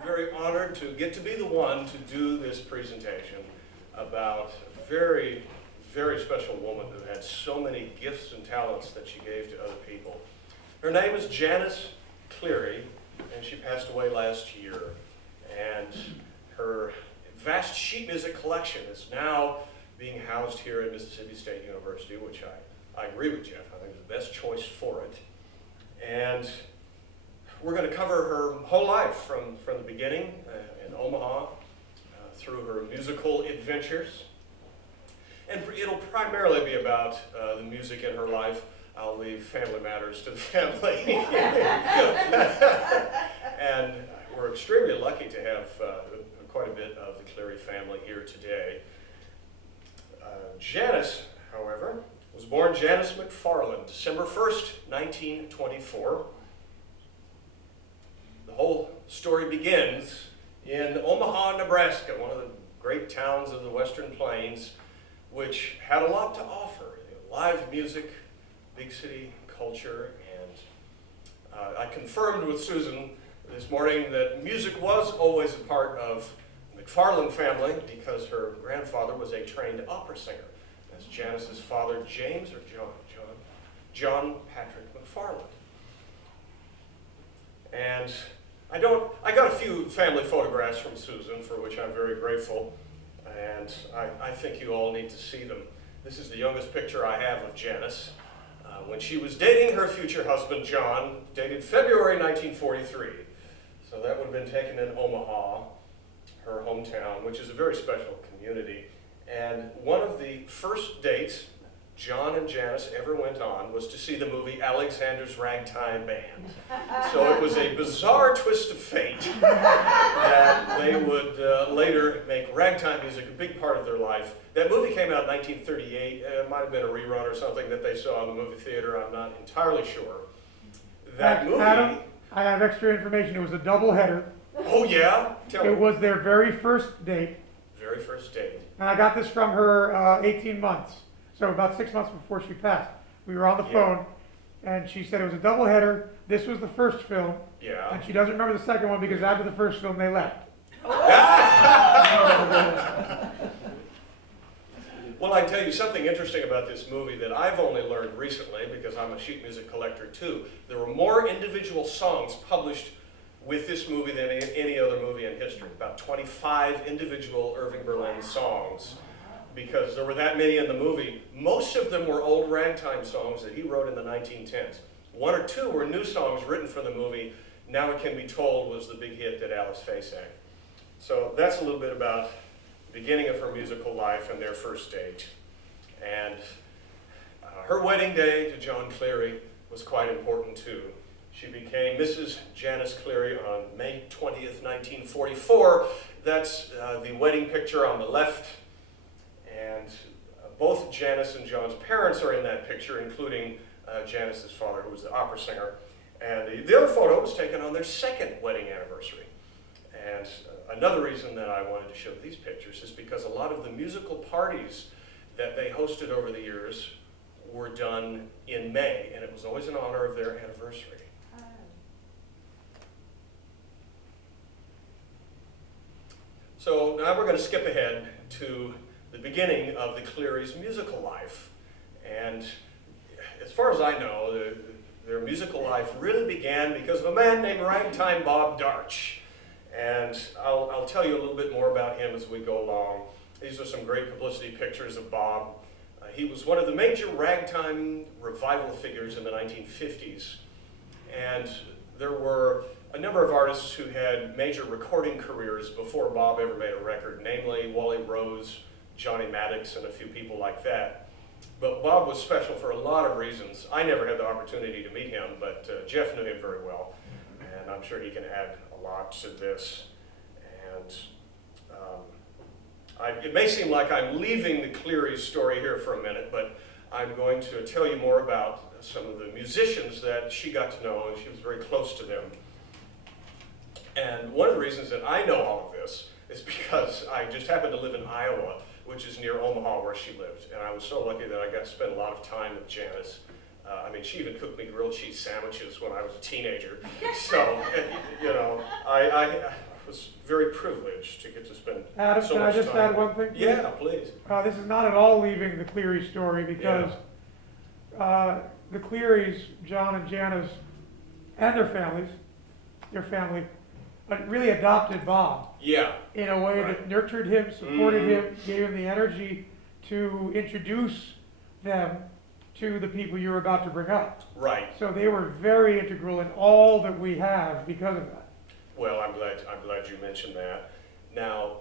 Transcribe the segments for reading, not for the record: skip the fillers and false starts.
I'm very honored to get to be the one to do this presentation about a very, very special woman who had so many gifts and talents that she gave to other people. Her name is Janice Cleary, and she passed away last year. And her vast sheet music collection is now being housed here at Mississippi State University, which I agree with Jeff. I think it's the best choice for it. And we're going to cover her whole life from the beginning in Omaha through her musical adventures. And it'll primarily be about the music in her life. I'll leave family matters to the family. And we're extremely lucky to have quite a bit of the Cleary family here today. Janice, however, was born Janice McFarland, December 1st, 1924. The whole story begins in Omaha, Nebraska, one of the great towns of the Western Plains, which had a lot to offer. Live music, big city culture, and I confirmed with Susan this morning that music was always a part of the McFarland family because her grandfather was a trained opera singer. That's Janice's father, James or John Patrick McFarland. And I got a few family photographs from Susan, for which I'm very grateful, and I think you all need to see them. This is the youngest picture I have of Janice. When she was dating her future husband, John, dated February 1943. So that would have been taken in Omaha, her hometown, which is a very special community. And one of the first dates John and Janice ever went on was to see the movie Alexander's Ragtime Band. So it was a bizarre twist of fate that they would later make ragtime music a big part of their life. That movie came out in 1938. It might have been a rerun or something that they saw in the movie theater. I'm not entirely sure. That movie... Adam, I have extra information. It was a double header. Oh yeah? Tell me. It was their very first date. Very first date. And I got this from her 18 months. So about 6 months before she passed. We were on the phone, and she said it was a double header. This was the first film. Yeah. And she doesn't remember the second one because after the first film, they left. Well, I can tell you something interesting about this movie that I've only learned recently because I'm a sheet music collector too. There were more individual songs published with this movie than any other movie in history. About 25 individual Irving Berlin songs, because there were that many in the movie. Most of them were old ragtime songs that he wrote in the 1910s. One or two were new songs written for the movie. Now It Can Be Told was the big hit that Alice Faye sang. So that's a little bit about the beginning of her musical life and their first date. And her wedding day to John Cleary was quite important too. She became Mrs. Janice Cleary on May 20th, 1944. That's the wedding picture on the left. And both Janice and John's parents are in that picture, including Janice's father, who was the opera singer. And the other photo was taken on their second wedding anniversary. And another reason that I wanted to show these pictures is because a lot of the musical parties that they hosted over the years were done in May, and it was always in honor of their anniversary. So now we're going to skip ahead to the beginning of the Cleary's musical life. And as far as I know, their musical life really began because of a man named Ragtime Bob Darch. And I'll tell you a little bit more about him as we go along. These are some great publicity pictures of Bob. He was one of the major ragtime revival figures in the 1950s. And there were a number of artists who had major recording careers before Bob ever made a record, namely Wally Rose, Johnny Maddox, and a few people like that. But Bob was special for a lot of reasons. I never had the opportunity to meet him, but Jeff knew him very well, and I'm sure he can add a lot to this. And it may seem like I'm leaving the Cleary's story here for a minute, but I'm going to tell you more about some of the musicians that she got to know, and she was very close to them. And one of the reasons that I know all of this is because I just happen to live in Iowa, which is near Omaha where she lived. And I was so lucky that I got to spend a lot of time with Janice. I mean, she even cooked me grilled cheese sandwiches when I was a teenager. So, you know, was very privileged to get to spend Adam, so can I much just time. add one thing? Yeah, please. This is not at all leaving the Cleary story because the Clearys, John and Janice, and their family, really adopted Bob Yeah. in a way Right. that nurtured him, supported him, gave him the energy to introduce them to the people you're about to bring up. Right. So they were very integral in all that we have because of that. Well, I'm glad you mentioned that. Now,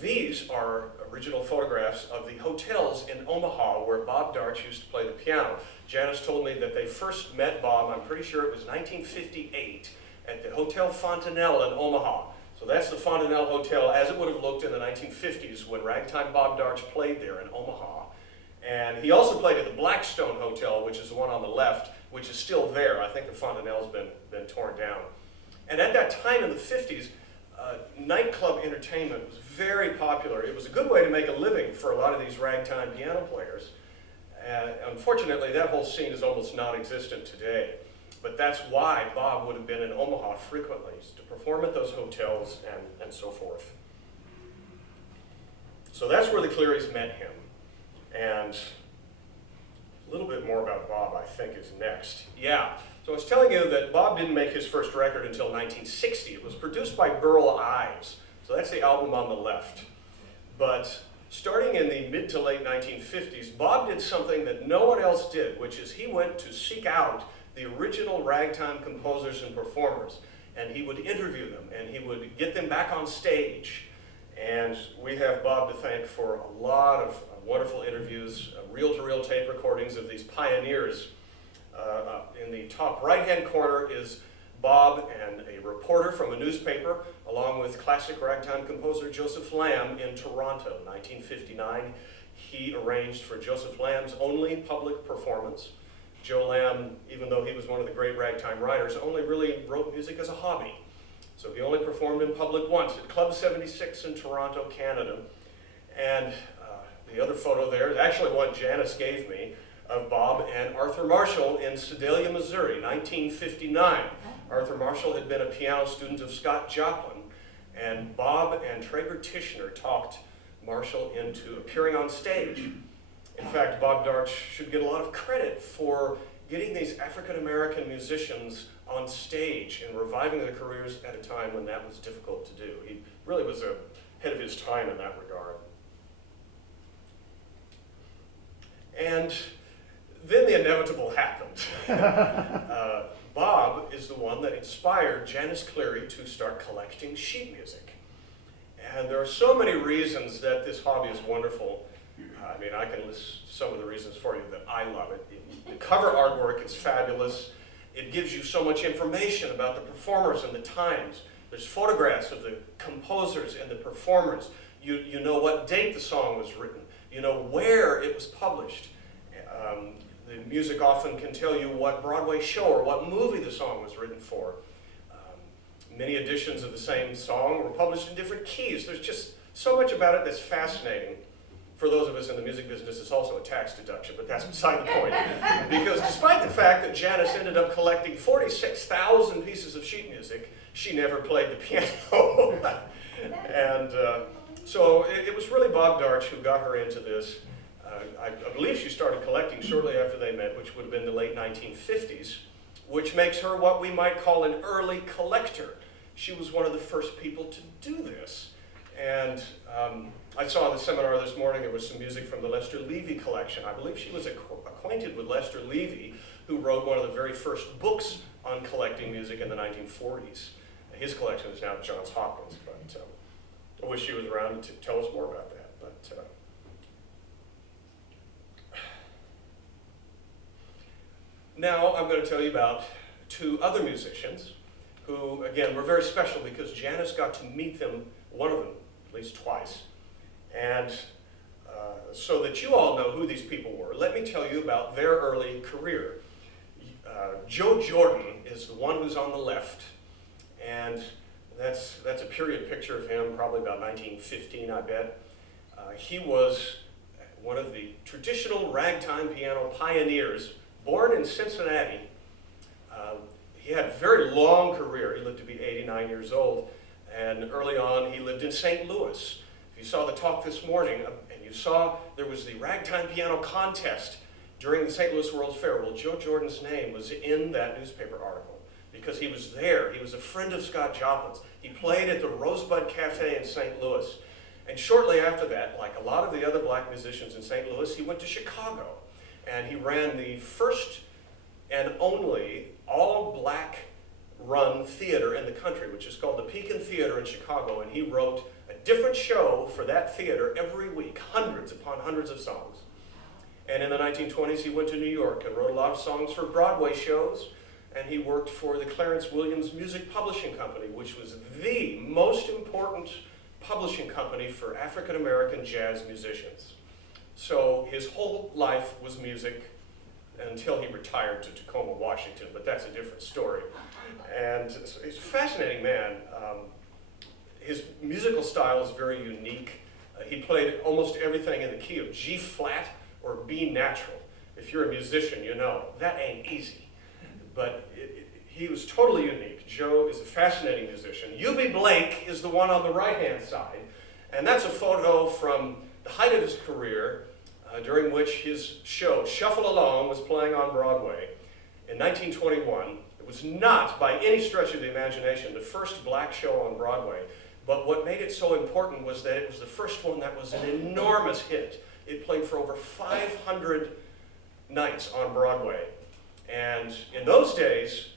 these are original photographs of the hotels in Omaha where Bob Darch used to play the piano. Janice told me that they first met Bob, I'm pretty sure it was 1958, at the Hotel Fontanelle in Omaha. So that's the Fontanelle Hotel as it would have looked in the 1950s when Ragtime Bob Darch played there in Omaha. And he also played at the Blackstone Hotel, which is the one on the left, which is still there. I think the Fontanelle's been torn down. And at that time in the 50s, nightclub entertainment was very popular. It was a good way to make a living for a lot of these ragtime piano players. Unfortunately, that whole scene is almost non-existent today. But that's why Bob would have been in Omaha frequently, to perform at those hotels and so forth. So that's where the Clearys met him. And a little bit more about Bob, I think, is next. Yeah. So I was telling you that Bob didn't make his first record until 1960. It was produced by Burl Ives. So that's the album on the left. But starting in the mid to late 1950s, Bob did something that no one else did, which is he went to seek out the original ragtime composers and performers. And he would interview them, and he would get them back on stage. And we have Bob to thank for a lot of wonderful interviews, reel-to-reel tape recordings of these pioneers. In the top right-hand corner is Bob and a reporter from a newspaper, along with classic ragtime composer Joseph Lamb in Toronto, 1959. He arranged for Joseph Lamb's only public performance. Joe Lamb, even though he was one of the great ragtime writers, only really wrote music as a hobby. So he only performed in public once at Club 76 in Toronto, Canada. And the other photo there is actually one Janice gave me of Bob and Arthur Marshall in Sedalia, Missouri, 1959. Arthur Marshall had been a piano student of Scott Joplin, and Bob and Traeger Tishner talked Marshall into appearing on stage. In fact, Bob Darch should get a lot of credit for getting these African-American musicians on stage and reviving their careers at a time when that was difficult to do. He really was ahead of his time in that regard. And then the inevitable happened. Bob is the one that inspired Janice Cleary to start collecting sheet music. And there are so many reasons that this hobby is wonderful. I mean, I can list some of the reasons for you that I love it. The cover artwork is fabulous. It gives you so much information about the performers and the times. There's photographs of the composers and the performers. You know what date the song was written. You know where it was published. The music often can tell you what Broadway show or what movie the song was written for. Many editions of the same song were published in different keys. There's just so much about it that's fascinating. For those of us in the music business, it's also a tax deduction, but that's beside the point. Because despite the fact that Janice ended up collecting 46,000 pieces of sheet music, she never played the piano. And so it was really Bob Darch who got her into this. I believe she started collecting shortly after they met, which would have been the late 1950s, which makes her what we might call an early collector. She was one of the first people to do this. And I saw in the seminar this morning there was some music from the Lester Levy collection. I believe she was acquainted with Lester Levy, who wrote one of the very first books on collecting music in the 1940s. His collection is now at Johns Hopkins, but I wish she was around to tell us more about that. But now I'm going to tell you about two other musicians who, again, were very special because Janice got to meet them, one of them, at least twice. And so that you all know who these people were, let me tell you about their early career. Joe Jordan is the one who's on the left, and that's a period picture of him, probably about 1915, I bet. He was one of the traditional ragtime piano pioneers, born in Cincinnati. He had a very long career. He lived to be 89 years old. And early on, he lived in St. Louis. If you saw the talk this morning, and you saw there was the Ragtime piano contest during the St. Louis World's Fair, well, Joe Jordan's name was in that newspaper article because he was there. He was a friend of Scott Joplin's. He played at the Rosebud Cafe in St. Louis. And shortly after that, like a lot of the other black musicians in St. Louis, he went to Chicago. And he ran the first and only all-black run theater in the country, which is called the Pekin Theater in Chicago. And he wrote a different show for that theater every week, hundreds upon hundreds of songs. And in the 1920s, he went to New York and wrote a lot of songs for Broadway shows. And he worked for the Clarence Williams Music Publishing Company, which was the most important publishing company for African-American jazz musicians. So his whole life was music until he retired to Tacoma, Washington, but that's a different story. And he's a fascinating man. His musical style is very unique. He played almost everything in the key of G flat or B natural. If you're a musician, you know, that ain't easy. But he was totally unique. Joe is a fascinating musician. Eubie Blake is the one on the right-hand side, and that's a photo from the height of his career, during which his show, Shuffle Along, was playing on Broadway in 1921. It was not, by any stretch of the imagination, the first black show on Broadway, but what made it so important was that it was the first one that was an enormous hit. It played for over 500 nights on Broadway. And in those days,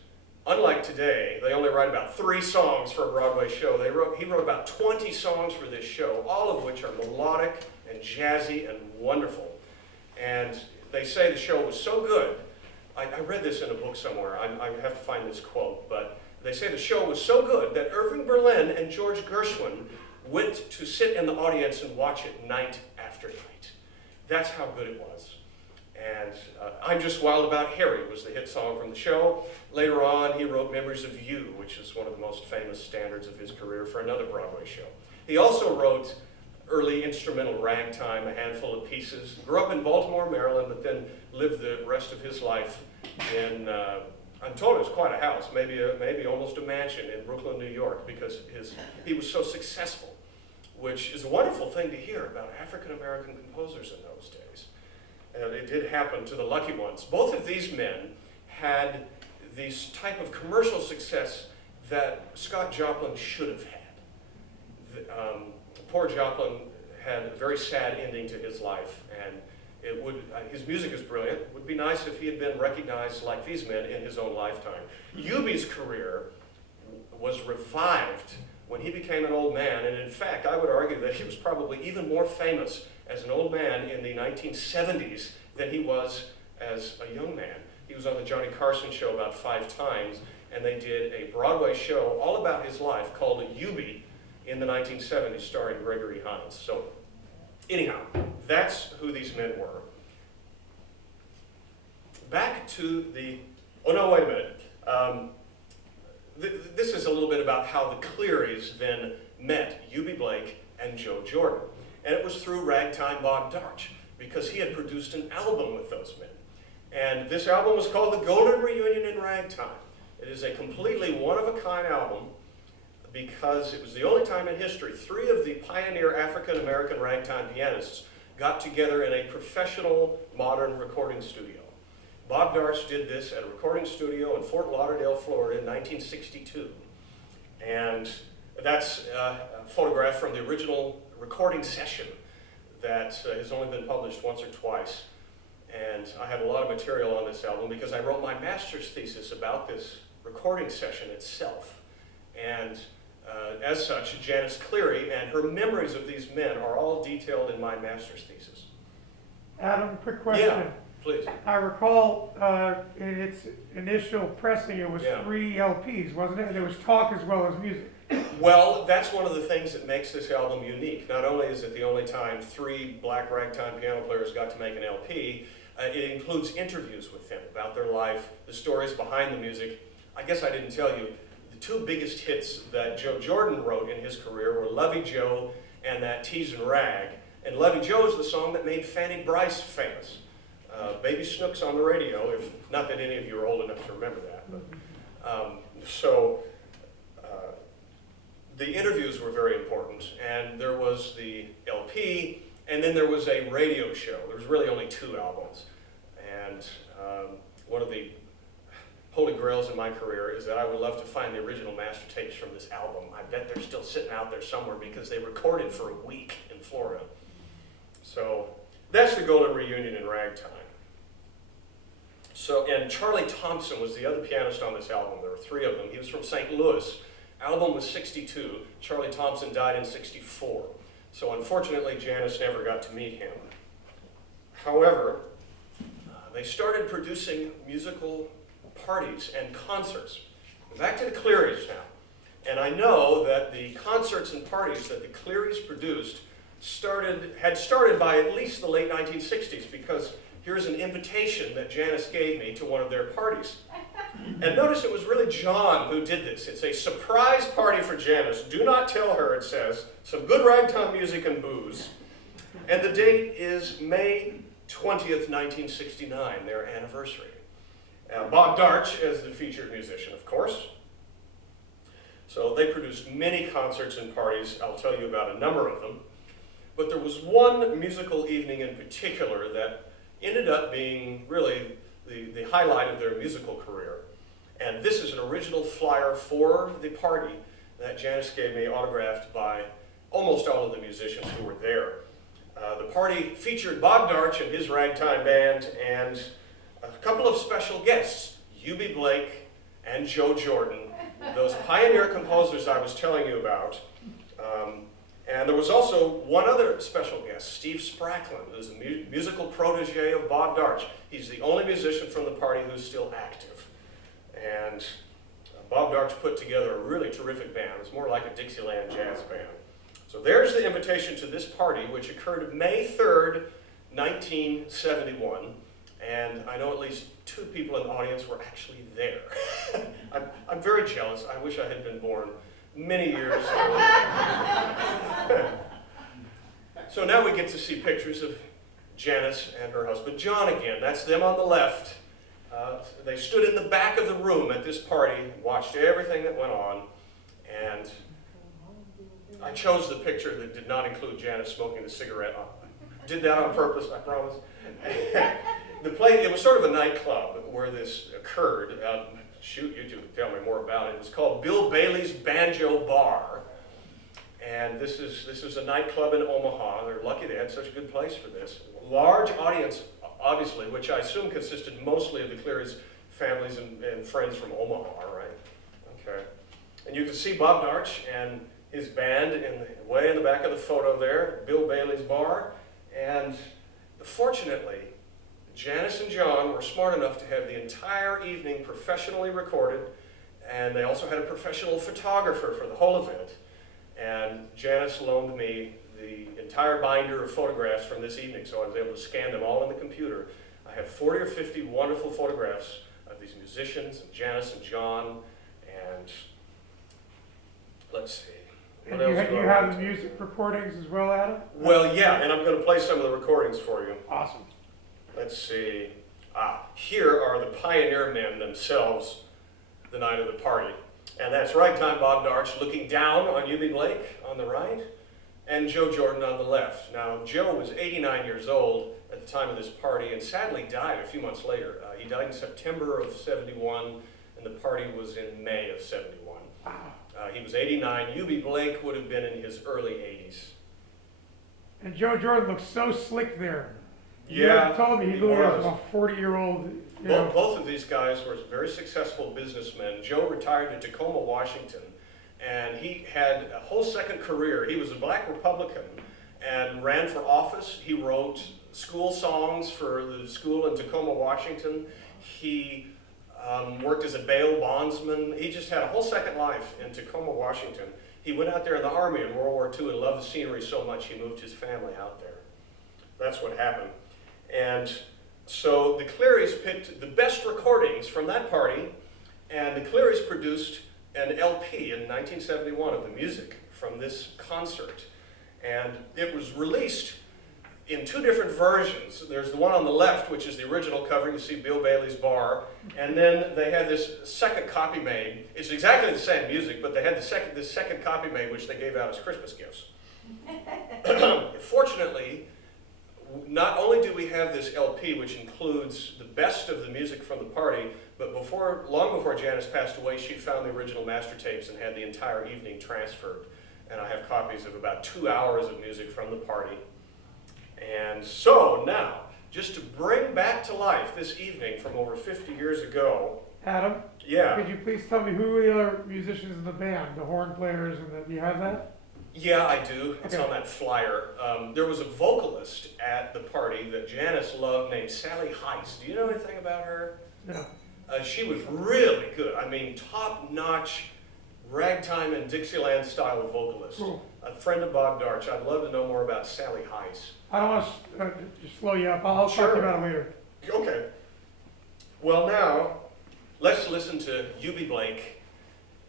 unlike today, they only write about 3 songs for a Broadway show. He wrote about 20 songs for this show, all of which are melodic and jazzy and wonderful. And they say the show was so good. I read this in a book somewhere. I have to find this quote, but they say the show was so good that Irving Berlin and George Gershwin went to sit in the audience and watch it night after night. That's how good it was. And I'm Just Wild About Harry was the hit song from the show. Later on, he wrote Memories of You, which is one of the most famous standards of his career, for another Broadway show. He also wrote early instrumental ragtime, a handful of pieces. Grew up in Baltimore, Maryland, but then lived the rest of his life in, I'm told it was quite a house, maybe almost a mansion in Brooklyn, New York, because he was so successful, which is a wonderful thing to hear about African-American composers in those days. And it did happen to the lucky ones. Both of these men had this type of commercial success that Scott Joplin should have had. Poor Joplin had a very sad ending to his life, and his music is brilliant. It would be nice if he had been recognized like these men in his own lifetime. Eubie's career was revived when he became an old man, and in fact, I would argue that he was probably even more famous as an old man in the 1970s than he was as a young man. He was on the Johnny Carson show about 5 times, and they did a Broadway show all about his life called Eubie in the 1970s, starring Gregory Hines. So anyhow, that's who these men were. Back to the, oh no, wait a minute. This is a little bit about how the Clearys then met Eubie Blake and Joe Jordan. And it was through Ragtime Bob Darch, because he had produced an album with those men. And this album was called The Golden Reunion in Ragtime. It is a completely one-of-a-kind album because it was the only time in history 3 of the pioneer African-American ragtime pianists got together in a professional modern recording studio. Bob Darch did this at a recording studio in Fort Lauderdale, Florida in 1962. And that's a photograph from the original recording session that has only been published once or twice. And I have a lot of material on this album because I wrote my master's thesis about this recording session itself. And as such, Janice Cleary and her memories of these men are all detailed in my master's thesis. Adam, quick question. Yeah, please. I recall in its initial pressing, it was 3 LPs, wasn't it? There was talk as well as music. Well, that's one of the things that makes this album unique. Not only is it the only time 3 black ragtime piano players got to make an LP, it includes interviews with them about their life, the stories behind the music. I guess I didn't tell you, the 2 biggest hits that Joe Jordan wrote in his career were Lovey Joe and that Teasin' Rag. And Lovey Joe is the song that made Fanny Brice famous. Baby Snook's on the radio, if not that any of you are old enough to remember that. But, the interviews were very important, and there was the LP, and then there was a radio show. There was really only 2 albums. And one of the holy grails in my career is that I would love to find the original master tapes from this album. I bet they're still sitting out there somewhere because they recorded for a week in Florida. So that's the golden reunion in Ragtime. So, and Charlie Thompson was the other pianist on this album. There were 3 of them. He was from St. Louis. Album was 62. Charlie Thompson died in 64. So unfortunately, Janice never got to meet him. However, they started producing musical parties and concerts. Back to the Clearys now. And I know that the concerts and parties that the Clearys produced had started by at least the late 1960s, because here's an invitation that Janice gave me to one of their parties. And notice it was really John who did this. It's a surprise party for Janice. Do not tell her, it says. Some good ragtime music and booze. And the date is May 20th, 1969, their anniversary. Bob Darch as the featured musician, of course. So they produced many concerts and parties. I'll tell you about a number of them. But there was one musical evening in particular that ended up being really the highlight of their musical career. And this is an original flyer for the party that Janice gave me, autographed by almost all of the musicians who were there. The party featured Bob Darch and his ragtime band, and a couple of special guests, U.B. Blake and Joe Jordan, those pioneer composers I was telling you about. And there was also one other special guest, Steve Sprackland, who's a musical protege of Bob Darch. He's the only musician from the party who's still active. And Bob Darch put together a really terrific band. It was more like a Dixieland jazz band. So there's the invitation to this party, which occurred May 3rd, 1971. And I know at least 2 people in the audience were actually there. I'm very jealous. I wish I had been born many years ago. So now we get to see pictures of Janice and her husband John again. That's them on the left. They stood in the back of the room at this party, watched everything that went on, and I chose the picture that did not include Janice smoking the cigarette. I did that on purpose, I promise. It was sort of a nightclub where this occurred. Shoot, you two can tell me more about it. It was called Bill Bailey's Banjo Bar. And this is a nightclub in Omaha. They're lucky they had such a good place for this. Large audience, obviously, which I assume consisted mostly of the Clearys families and friends from Omaha, right? Okay. And you can see Bob Darch and his band way in the back of the photo there, Bill Bailey's Bar. And fortunately, Janice and John were smart enough to have the entire evening professionally recorded, and they also had a professional photographer for the whole event. And Janice loaned me the entire binder of photographs from this evening, so I was able to scan them all in the computer. I have 40 or 50 wonderful photographs of these musicians, and Janice and John, and let's see. And you have the music recordings as well, Adam? Well, yeah, and I'm going to play some of the recordings for you. Awesome. Let's see. Here are the pioneer men themselves the night of the party. And that's Ragtime Bob Darch looking down on U.B. Blake on the right, and Joe Jordan on the left. Now, Joe was 89 years old at the time of this party and sadly died a few months later. He died in September of 71, and the party was in May of 71. He was 89. U.B. Blake would have been in his early 80s. And Joe Jordan looks so slick there. Yeah, You told me he looked like a 40-year-old. Both of these guys were very successful businessmen. Joe retired to Tacoma, Washington, and he had a whole second career. He was a black Republican and ran for office. He wrote school songs for the school in Tacoma, Washington. He worked as a bail bondsman. He just had a whole second life in Tacoma, Washington. He went out there in the Army in World War II and loved the scenery so much he moved his family out there. That's what happened. And so the Clearys picked the best recordings from that party, and the Clearys produced an LP in 1971 of the music from this concert. And it was released in two different versions. There's the one on the left, which is the original cover. You see Bill Bailey's bar. And then they had this second copy made. It's exactly the same music, but they had this second copy made, which they gave out as Christmas gifts. Fortunately, not only do we have this LP, which includes the best of the music from the party, but long before Janice passed away, she found the original master tapes and had the entire evening transferred. And I have copies of about 2 hours of music from the party. And so now, just to bring back to life this evening from over 50 years ago. Adam? Yeah. Could you please tell me who are the other musicians in the band, the horn players, and do you have that? Yeah, I do. It's Okay. on that flyer. There was a vocalist at the party that Janice loved named Sally Heiss. Do you know anything about her? No. She was really good. I mean, top-notch ragtime and Dixieland style of vocalist. Cool. A friend of Bob Darch. I'd love to know more about Sally Heiss. I don't want to just slow you up. I'll talk to you about it later. Okay. Well, now, let's listen to Eubie Blake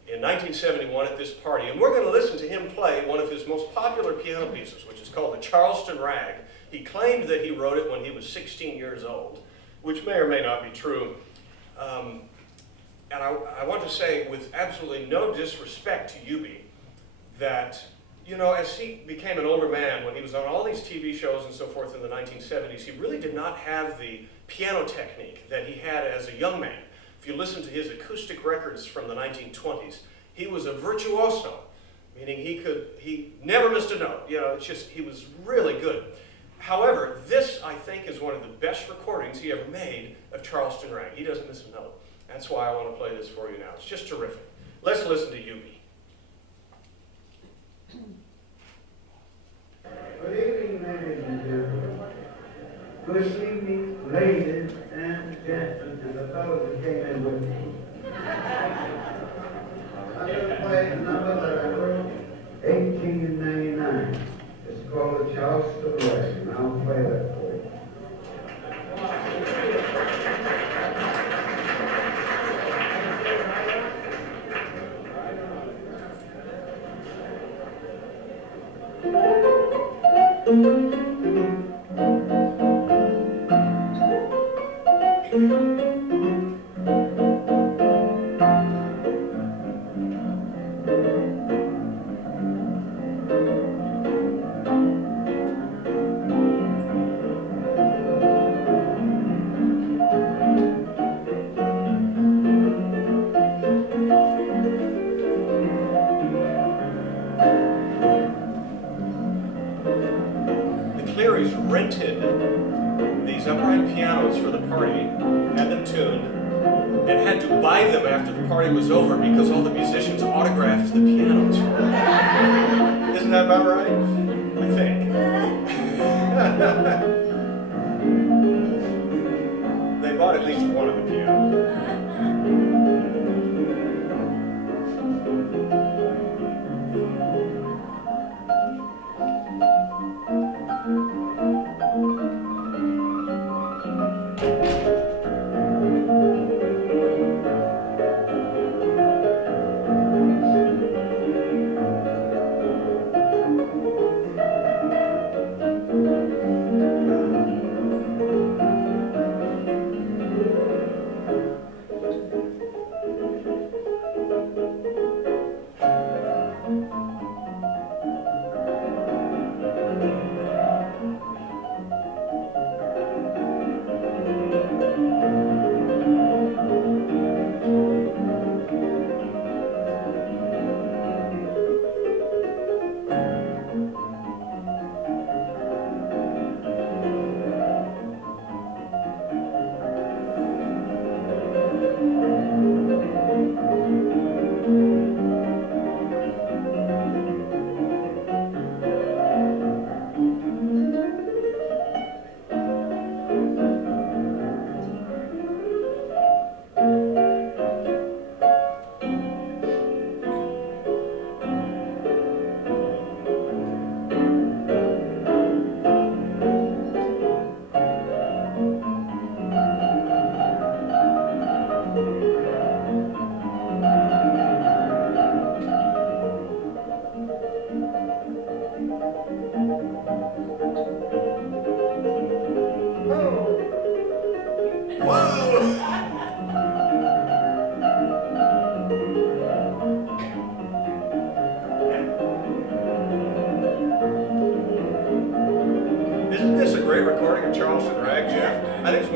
in 1971 at this party. And we're going to listen to him play one of his most popular piano pieces, which is called the Charleston Rag. He claimed that he wrote it when he was 16 years old, which may or may not be true. And I want to say, with absolutely no disrespect to Eubie, that, you know, as he became an older man, when he was on all these TV shows and so forth in the 1970s, he really did not have the piano technique that he had as a young man. If you listen to his acoustic records from the 1920s, he was a virtuoso, meaning he never missed a note. You know, it's just, he was really good. However, this, I think, is one of the best recordings he ever made of Charleston Rag. He doesn't miss a note. That's why I want to play this for you now. It's just terrific. Let's listen to Eubie. Good evening, ladies and gentlemen. Good evening, ladies and gentlemen, and the fellows that came in with me. I'm going to play a number that I wrote 1899. It's called the Charleston Rag, and I'll play that for you. Cleary's rented these upright pianos for the party, had them tuned, and had to buy them after the party was over because all the musicians autographed the pianos for them. Isn't that about right? I think. They bought at least one of the pianos.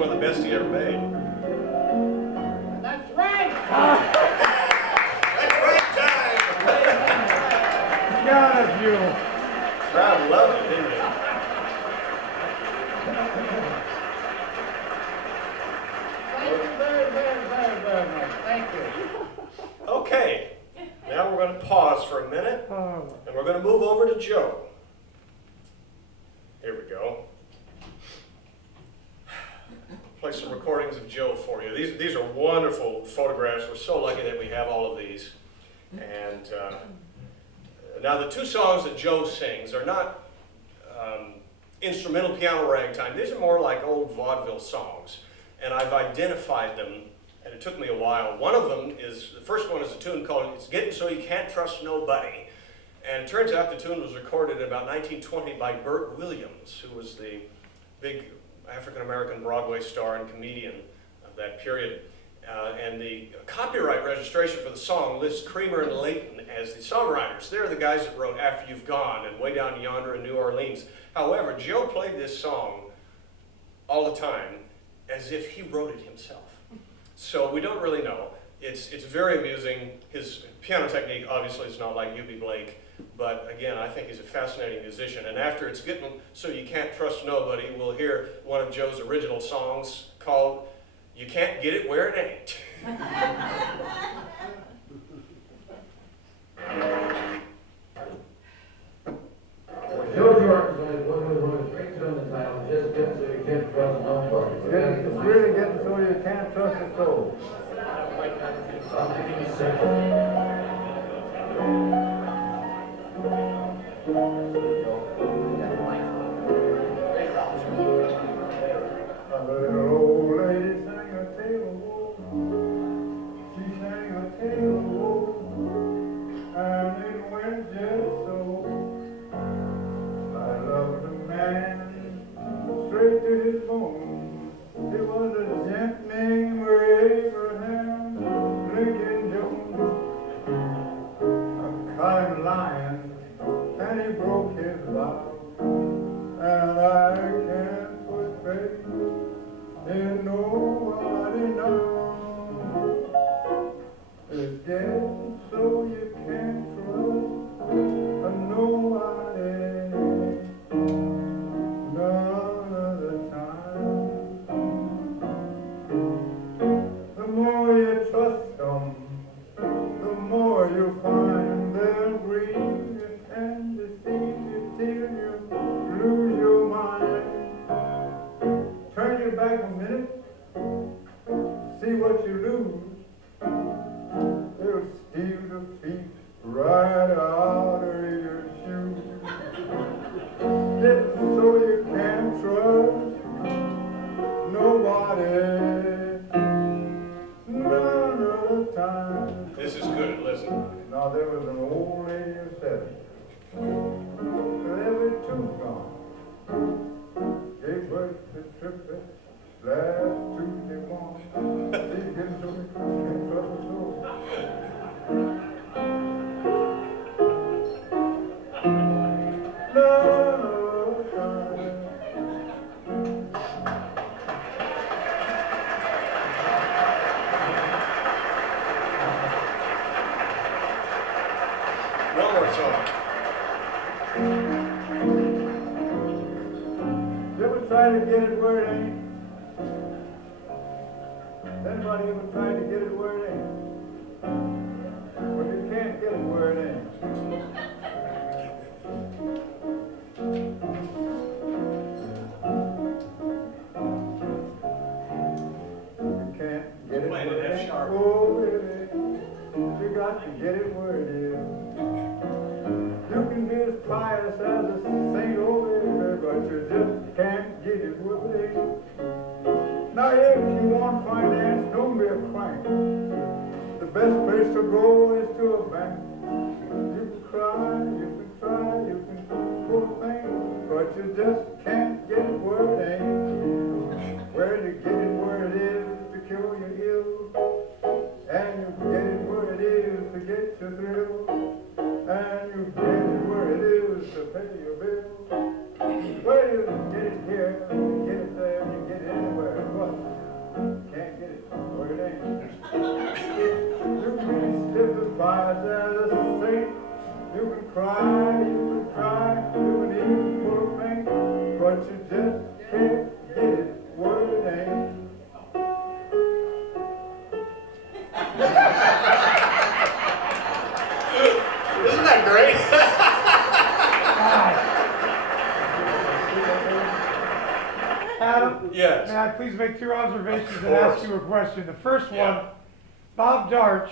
one of the best he ever made. That's right. That's Ragtime! God, that's beautiful. Crowd loved it, didn't they? Thank you very, very, very, very much. Thank you. Okay, now we're going to pause for a minute, Oh, and we're going to move over to Joe. Here we go. Play some recordings of Joe for you. These are wonderful photographs. We're so lucky that we have all of these. And now the two songs that Joe sings are not instrumental piano ragtime. These are more like old vaudeville songs. And I've identified them, and it took me a while. One of them is, the first one is a tune called It's Getting So You Can't Trust Nobody. And it turns out the tune was recorded in about 1920 by Bert Williams, who was the big African-American Broadway star and comedian of that period. And the copyright registration for the song lists Creamer and Layton as the songwriters. They're the guys that wrote After You've Gone and Way Down Yonder in New Orleans. However, Joe played this song all the time as if he wrote it himself. So we don't really know. It's very amusing. His piano technique obviously is not like U.B. Blake, but again, I think he's a fascinating musician. And after It's Getting So You Can't Trust Nobody, we'll hear one of Joe's original songs called You Can't Get It Where It Ain't. Joe Jordan's one of his great tunes entitled Just Get So You Can't Trust Nobody. It's really getting so you can't trust a soul. I'm thinking he's sick. A little old lady sang a tale of woe. She sang a tale of woe, and it went just so. I loved a man straight to his bone. It was a gent named Abraham Lincoln Jones. I caught him lying, and he broke his vow. And I can't put faith in nobody now. It's getting so you can't trust nobody none of the time. The more you trust them, the more you find they'll grieve you and deceive you till you lose your mind. Turn your back a minute, see what you lose. They'll steal the feet right out of your shoes. It's so you can't trust nobody none of the time. This is good, listen. Now there was an old lady who said, with every tooth gone, gave birth to triplets last Tuesday morning. She's getting so many can't trust her soul. None of the time. One more song. You ever try to get it where it ain't? Anybody ever tried to get it where it ain't? But you can't get it where it ain't. You can't get it Playing where it it F ain't. sharp. Oh, baby, you got to get it where it is. You can be as pious as a saint over there, but you just can't get it where it ain't. Now, if you want finance, don't be a crank. The best place to go is to a bank. You can cry, you can try, you can do a thing, but you just can't get it where it ain't. Where you get it where it is to cure your ill, and you get it where it is to get your thrill, and you get it where it is to pay your bill. Well, you get it here, you get it there, you get it anywhere, but pious as a saint. You can cry, you can cry, you can even pull a faint, but you just can't get it what it ain't. Isn't that great? Adam, Yes. may I please make two observations Of and ask course. you a question? The first Yeah. one, Bob Darch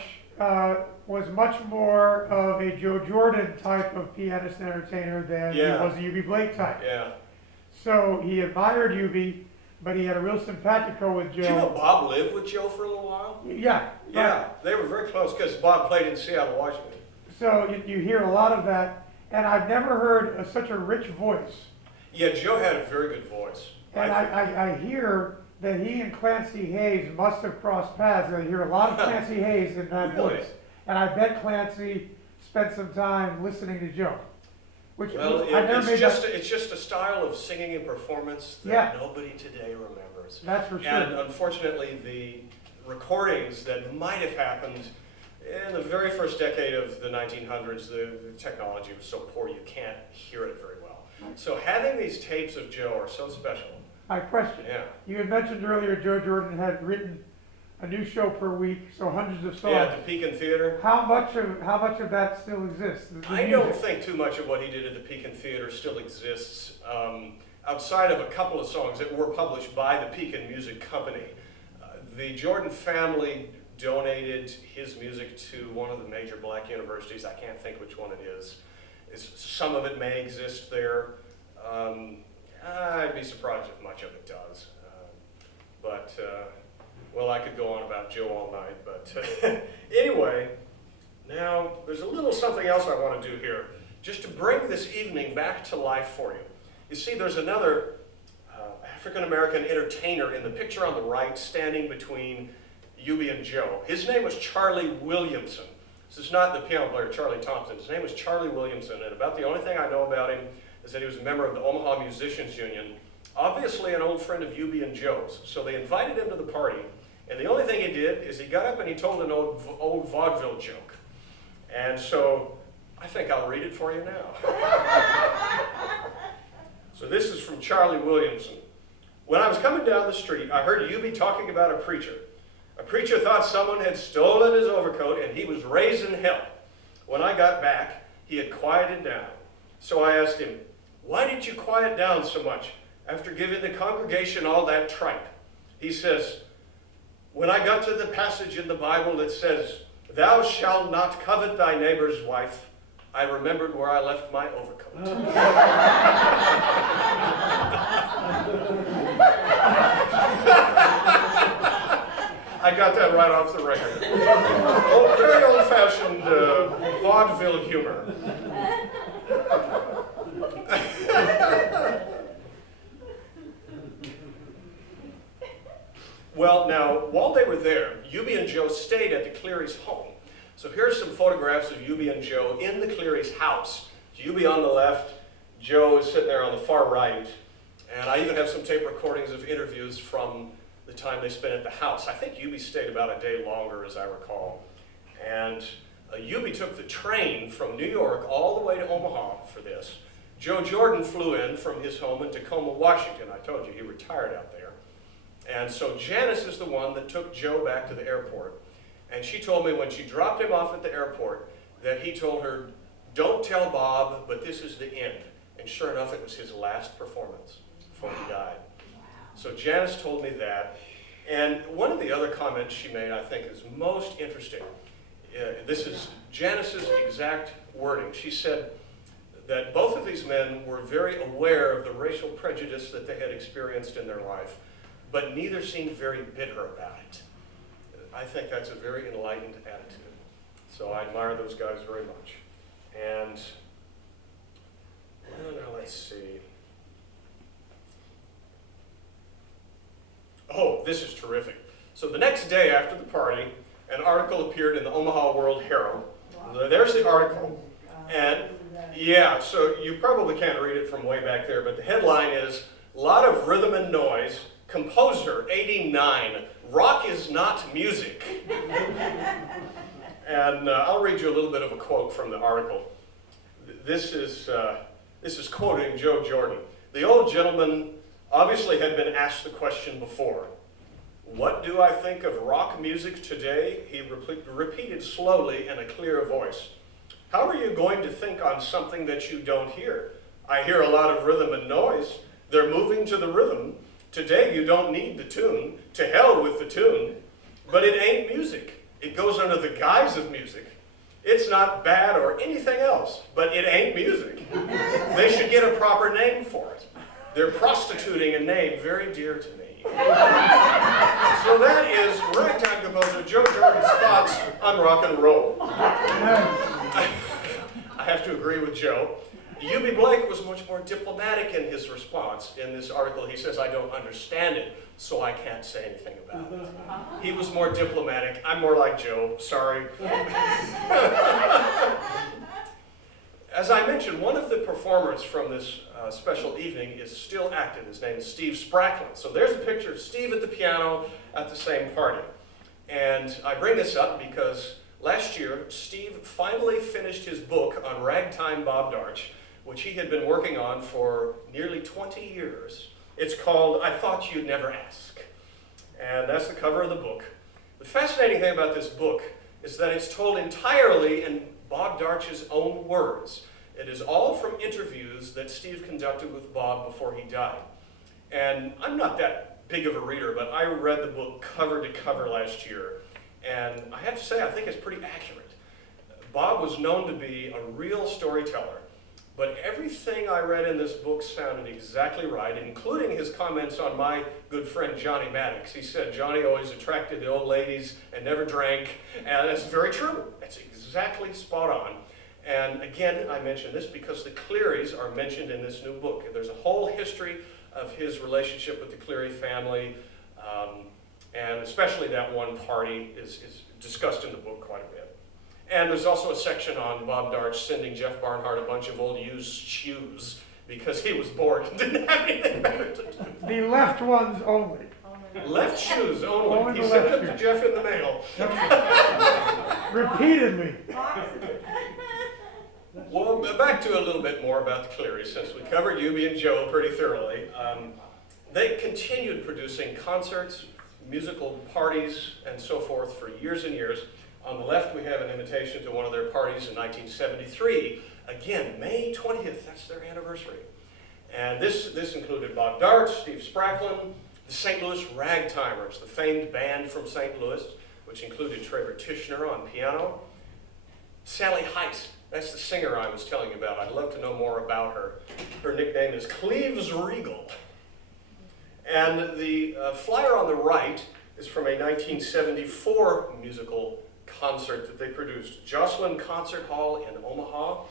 was much more of a Joe Jordan type of pianist and entertainer than Yeah. he was a Eubie Blake type. Yeah. So he admired Eubie, but he had a real simpatico with Joe. Did you know Bob lived with Joe for a little while? Yeah. Yeah, they were very close because Bob played in Seattle, Washington. So you hear a lot of that, and I've never heard such a rich voice. Yeah, Joe had a very good voice. And I hear that he and Clancy Hayes must have crossed paths. I hear a lot of Clancy Hayes in that Really? voice. And I bet Clancy spent some time listening to Joe. Which Well, I never made that. it's just a style of singing and performance that Yeah. nobody today remembers. That's for sure. And unfortunately, the recordings that might have happened in the very first decade of the 1900s, the technology was so poor you can't hear it very well. So having these tapes of Joe are so special. My question. Yeah. You had mentioned earlier Joe Jordan had written a new show per week, so hundreds of songs. Yeah, at the Pekin Theater. How much of that still exists? The I music? don't think too much of what he did at the Pekin Theater still exists, outside of a couple of songs that were published by the Pekin Music Company. The Jordan family donated his music to one of the major black universities. I can't think which one it is. Some of it may exist there. I'd be surprised if much of it does. Well, I could go on about Joe all night, but anyway, now there's a little something else I want to do here, just to bring this evening back to life for you. You see, there's another African-American entertainer in the picture on the right, standing between Eubie and Joe. His name was Charlie Williamson. This is not the piano player Charlie Thompson. His name was Charlie Williamson, and about the only thing I know about him is that he was a member of the Omaha Musicians Union, obviously an old friend of Eubie and Joe's. So they invited him to the party, and the only thing he did is he got up and he told an old vaudeville joke. And so I think I'll read it for you now. So this is from Charlie Williamson. When I was coming down the street, I heard Eubie talking about a preacher. A preacher thought someone had stolen his overcoat and he was raising hell. When I got back, he had quieted down. So I asked him, "Why did you quiet down so much after giving the congregation all that tripe?" He says, "When I got to the passage in the Bible that says, 'Thou shalt not covet thy neighbor's wife,' I remembered where I left my overcoat." I got that right off the record. Oh, very old-fashioned vaudeville humor. Well, now, while they were there, Eubie and Joe stayed at the Cleary's home. So here's some photographs of Eubie and Joe in the Cleary's house. Eubie on the left, Joe is sitting there on the far right. And I even have some tape recordings of interviews from the time they spent at the house. I think Eubie stayed about a day longer, as I recall. And Eubie took the train from New York all the way to Omaha for this. Joe Jordan flew in from his home in Tacoma, Washington. I told you he retired out there. And so Janice is the one that took Joe back to the airport. And she told me when she dropped him off at the airport that he told her, "Don't tell Bob, but this is the end." And sure enough, it was his last performance before he died. So Janice told me that. And one of the other comments she made, I think, is most interesting. This is Janice's exact wording. She said that both of these men were very aware of the racial prejudice that they had experienced in their life, but neither seemed very bitter about it. I think that's a very enlightened attitude. So I admire those guys very much. And well, now let's see. Oh, this is terrific. So the next day after the party, an article appeared in the Omaha World Herald. There's the article. And yeah, so you probably can't read it from way back there, but the headline is, "Lot of Rhythm and Noise, Composer 89, Rock is Not Music." And I'll read you a little bit of a quote from the article. This is quoting Joe Jordan. The old gentleman obviously had been asked the question before. What do I think of rock music today? He repeated slowly in a clear voice. How are you going to think on something that you don't hear? I hear a lot of rhythm and noise. They're moving to the rhythm. Today you don't need the tune. To hell with the tune. But it ain't music. It goes under the guise of music. It's not bad or anything else, but it ain't music. They should get a proper name for it. They're prostituting a name very dear to me. So that is ragtime composer Joe Jordan's thoughts on rock and roll. I have to agree with Joe. Eubie Blake was much more diplomatic in his response. In this article, he says, I don't understand it, so I can't say anything about it. He was more diplomatic. I'm more like Joe. Sorry. As I mentioned, one of the performers from this special evening is still active. His name is Steve Spracklin. So there's a picture of Steve at the piano at the same party. And I bring this up because last year, Steve finally finished his book on ragtime Bob Darch, which he had been working on for nearly 20 years. It's called I Thought You'd Never Ask. And that's the cover of the book. The fascinating thing about this book is that it's told entirely in Bob Darch's own words. It is all from interviews that Steve conducted with Bob before he died. And I'm not that big of a reader, but I read the book cover to cover last year. And I have to say, I think it's pretty accurate. Bob was known to be a real storyteller, but everything I read in this book sounded exactly right, including his comments on my good friend Johnny Maddox. He said Johnny always attracted the old ladies and never drank, and that's very true. That's exactly spot on. And again, I mention this because the Clearys are mentioned in this new book. There's a whole history of his relationship with the Cleary family, and especially that one party is discussed in the book quite a bit. And there's also a section on Bob Darch sending Jeff Barnhart a bunch of old used shoes because he was bored and didn't have anything better to do. The left ones only. Left shoes only. Only He the sent left them to shoes. Jeff in the mail. Repeatedly. Well, back to a little bit more about the Clearys, since we covered Eubie and Joe pretty thoroughly. They continued producing concerts, musical parties, and so forth for years and years. On the left, we have an invitation to one of their parties in 1973. Again, May 20th, that's their anniversary. And this included Bob Darch, Steve Spracklin, the St. Louis Ragtimers, the famed band from St. Louis, which included Trevor Tishner on piano. Sally Heist, that's the singer I was telling you about. I'd love to know more about her. Her nickname is Cleves Regal. And the flyer on the right is from a 1974 musical concert that they produced, Jocelyn Concert Hall in Omaha,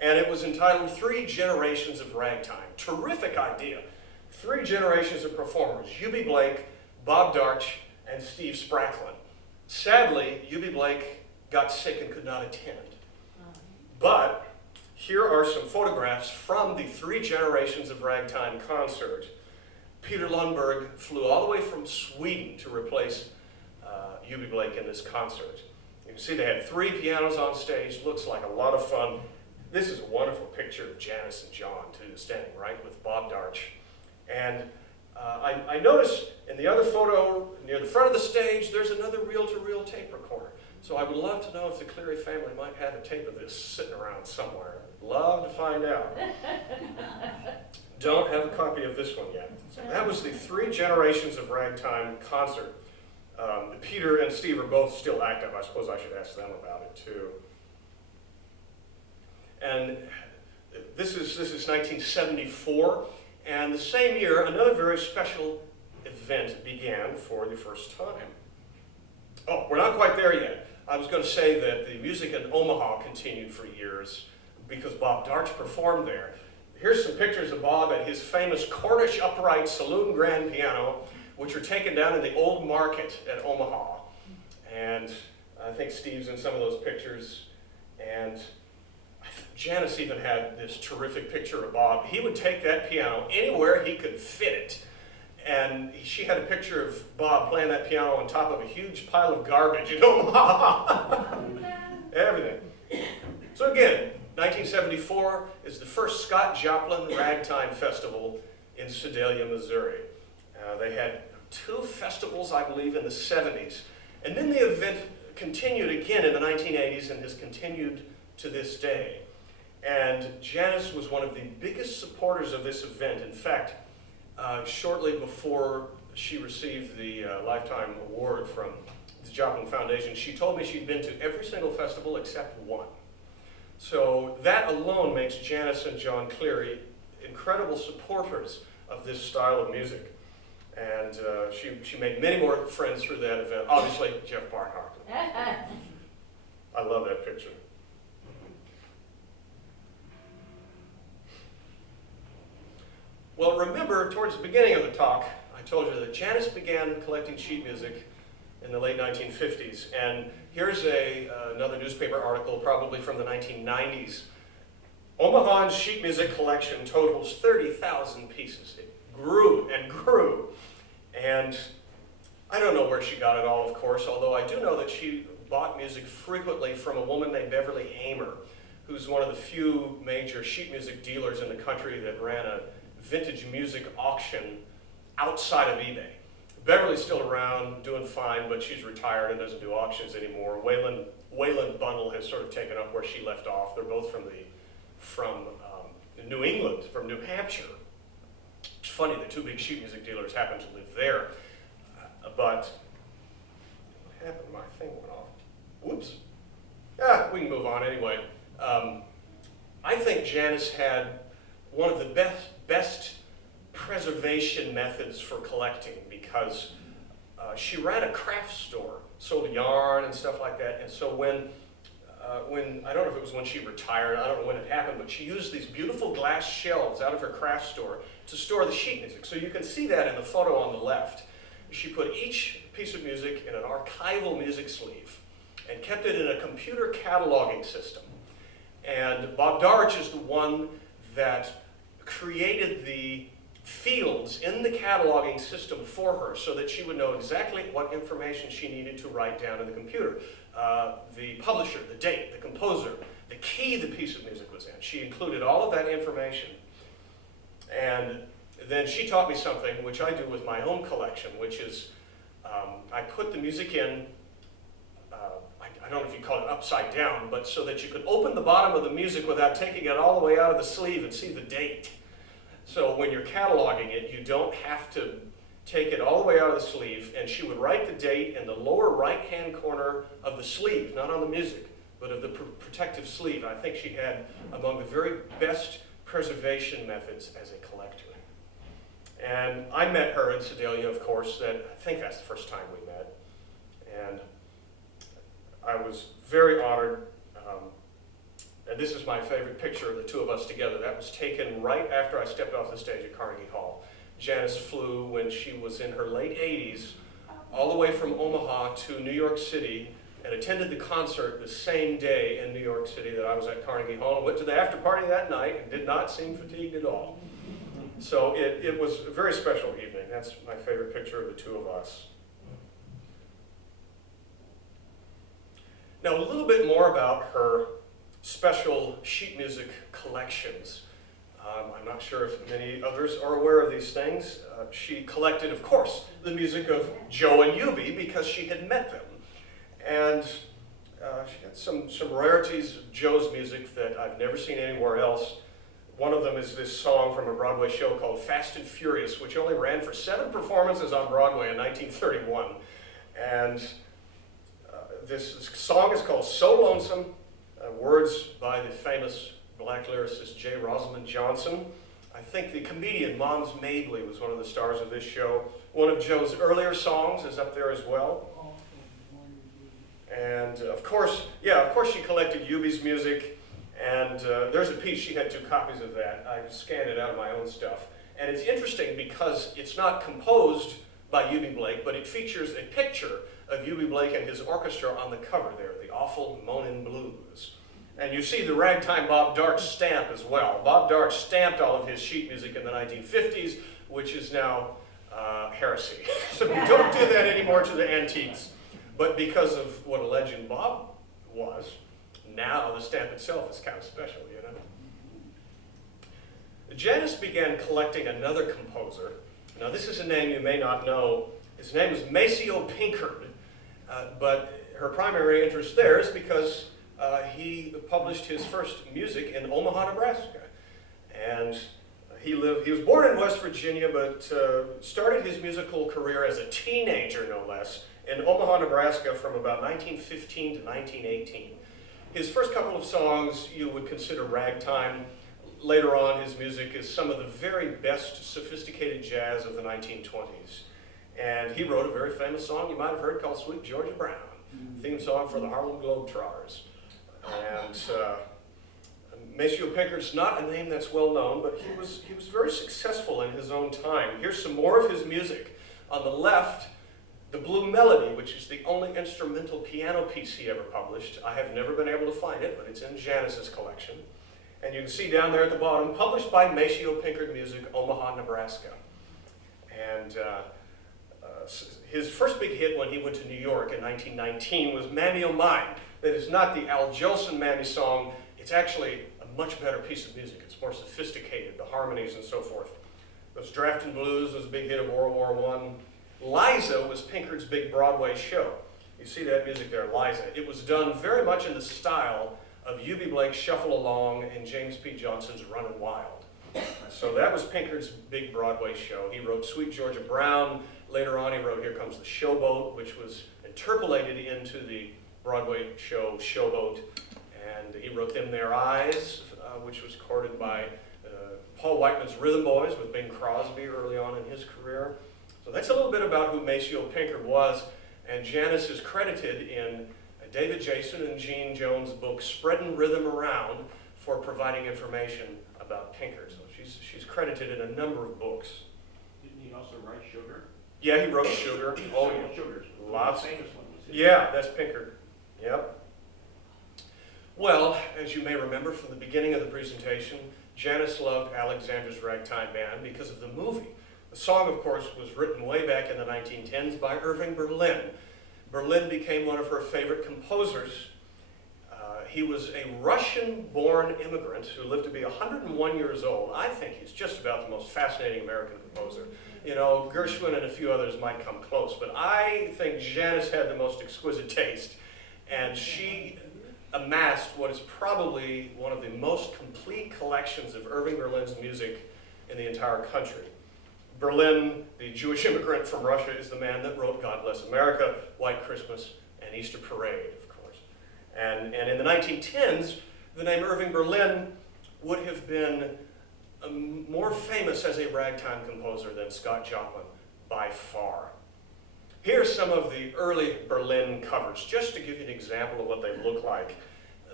and it was entitled 3 Generations of Ragtime. Terrific idea. 3 generations of performers, Eubie Blake, Bob Darch, and Steve Spracklin. Sadly, Eubie Blake got sick and could not attend. But here are some photographs from the 3 Generations of Ragtime concert. Peter Lundberg flew all the way from Sweden to replace Eubie Blake in this concert. You can see they had 3 pianos on stage. Looks like a lot of fun. This is a wonderful picture of Janice and John, too, standing right with Bob Darch. And I noticed in the other photo near the front of the stage, there's another reel-to-reel tape recorder. So I would love to know if the Cleary family might have a tape of this sitting around somewhere. Love to find out. Don't have a copy of this one yet. That was the 3 Generations of Ragtime concert. Peter and Steve are both still active. I suppose I should ask them about it too. And this is 1974, and the same year, another very special event began for the first time. Oh, we're not quite there yet. I was going to say that the music in Omaha continued for years because Bob Darch performed there. Here's some pictures of Bob at his famous Cornish upright saloon grand piano, which are taken down in the old market at Omaha. And I think Steve's in some of those pictures. And Janice even had this terrific picture of Bob. He would take that piano anywhere he could fit it. And she had a picture of Bob playing that piano on top of a huge pile of garbage in Omaha. 1974 is the first Scott Joplin Ragtime Festival in Sedalia, Missouri. They had 2 festivals, I believe, in the 70s. And then the event continued again in the 1980s and has continued to this day. And Janice was one of the biggest supporters of this event. In fact, shortly before she received the Lifetime Award from the Joplin Foundation, she told me she'd been to every single festival except one. So that alone makes Janice and John Cleary incredible supporters of this style of music. And she made many more friends through that event. Obviously, Jeff Barnhart. I love that picture. Well, remember, towards the beginning of the talk, I told you that Janice began collecting sheet music in the late 1950s. And here's another newspaper article, probably from the 1990s. Omaha's sheet music collection totals 30,000 pieces. It grew and grew. And I don't know where she got it all, of course, although I do know that she bought music frequently from a woman named Beverly Hamer, who's one of the few major sheet music dealers in the country that ran a vintage music auction outside of eBay. Beverly's still around, doing fine, but she's retired and doesn't do auctions anymore. Wayland Bundle has sort of taken up where she left off. They're both from New England, from New Hampshire. It's funny, the 2 big sheet music dealers happen to live there. But what happened? My thing went off. Whoops. We can move on anyway. I think Janice had one of the best preservation methods for collecting, because she ran a craft store, sold yarn and stuff like that. And so when I don't know if it was when she retired, I don't know when it happened, but she used these beautiful glass shelves out of her craft store to store the sheet music. So you can see that in the photo on the left. She put each piece of music in an archival music sleeve and kept it in a computer cataloging system. And Bob Darch is the one that created the fields in the cataloging system for her so that she would know exactly what information she needed to write down in the computer. The publisher, the date, the composer, the key the piece of music was in. She included all of that information. And then she taught me something which I do with my own collection, which is I put the music in, I don't know if you call it upside down, but so that you could open the bottom of the music without taking it all the way out of the sleeve and see the date. So when you're cataloging it, you don't have to take it all the way out of the sleeve, and she would write the date in the lower right-hand corner of the sleeve, not on the music, but of the protective sleeve. I think she had among the very best preservation methods as a collector. And I met her in Sedalia, of course. I think that's the first time we met. And I was very honored. And this is my favorite picture of the 2 of us together. That was taken right after I stepped off the stage at Carnegie Hall. Janice flew when she was in her late 80s, all the way from Omaha to New York City, and attended the concert the same day in New York City that I was at Carnegie Hall, and went to the after party that night and did not seem fatigued at all. So it was a very special evening. That's my favorite picture of the 2 of us. Now, a little bit more about her special sheet music collections. I'm not sure if many others are aware of these things. She collected, of course, the music of Joe and Eubie because she had met them. And she had some rarities of Joe's music that I've never seen anywhere else. One of them is this song from a Broadway show called Fast and Furious, which only ran for 7 performances on Broadway in 1931. And this song is called So Lonesome, words by the famous black lyricist J. Rosamond Johnson. I think the comedian Moms Mabley was one of the stars of this show. One of Joe's earlier songs is up there as well. And of course she collected Eubie's music. And there's a piece, she had 2 copies of that. I scanned it out of my own stuff. And it's interesting because it's not composed by Eubie Blake, but it features a picture of Eubie Blake and his orchestra on the cover there, the Awful Moanin' Blues. And you see the Ragtime Bob Darch stamp as well. Bob Darch stamped all of his sheet music in the 1950s, which is now heresy. So we don't do that anymore to the antiques. But because of what a legend Bob was, now the stamp itself is kind of special, you know. Janice began collecting another composer. Now this is a name you may not know. His name is Maceo Pinkard, but her primary interest there is because he published his first music in Omaha, Nebraska. And he was born in West Virginia, but started his musical career as a teenager, no less, in Omaha, Nebraska from about 1915 to 1918. His first couple of songs you would consider ragtime. Later on, his music is some of the very best sophisticated jazz of the 1920s. And he wrote a very famous song you might have heard called Sweet Georgia Brown, theme song for the Harlem Globetrotters. And Maceo Pinkard's not a name that's well known, but he was very successful in his own time. Here's some more of his music. On the left, The Blue Melody, which is the only instrumental piano piece he ever published. I have never been able to find it, but it's in Janice's collection. And you can see down there at the bottom, published by Maceo Pinkard Music, Omaha, Nebraska. And his first big hit when he went to New York in 1919 was Mammy O' Mine. That is not the Al Jolson Mammy song. It's actually a much better piece of music. It's more sophisticated, the harmonies and so forth. Those Draftin' Blues was a big hit of World War I. Liza was Pinkard's big Broadway show. You see that music there, Liza. It was done very much in the style of U.B. Blake's Shuffle Along and James P. Johnson's Runnin' Wild. So that was Pinkard's big Broadway show. He wrote Sweet Georgia Brown. Later on, he wrote Here Comes the Showboat, which was interpolated into the Broadway show Showboat. And he wrote Them Their Eyes, which was recorded by Paul Whiteman's Rhythm Boys with Bing Crosby early on in his career. So that's a little bit about who Maceo Pinkard was. And Janice is credited in David Jason and Gene Jones' book, Spreadin' Rhythm Around, for providing information about Pinkard. So she's credited in a number of books. Didn't he also write Sugar? Yeah, he wrote Sugar. Oh, yeah. Sugar's Lots. the famous one. Was his. Yeah, that's Pinkard. Yep. Well, as you may remember from the beginning of the presentation, Janice loved Alexander's Ragtime Band because of the movie. The song, of course, was written way back in the 1910s by Irving Berlin. Berlin became one of her favorite composers. He was a Russian-born immigrant who lived to be 101 years old. I think he's just about the most fascinating American composer. You know, Gershwin and a few others might come close, but I think Janice had the most exquisite taste, and she amassed what is probably one of the most complete collections of Irving Berlin's music in the entire country. Berlin, the Jewish immigrant from Russia, is the man that wrote God Bless America, White Christmas, and Easter Parade, of course. And in the 1910s, the name Irving Berlin would have been more famous as a ragtime composer than Scott Joplin, by far. Here's some of the early Berlin covers, just to give you an example of what they look like.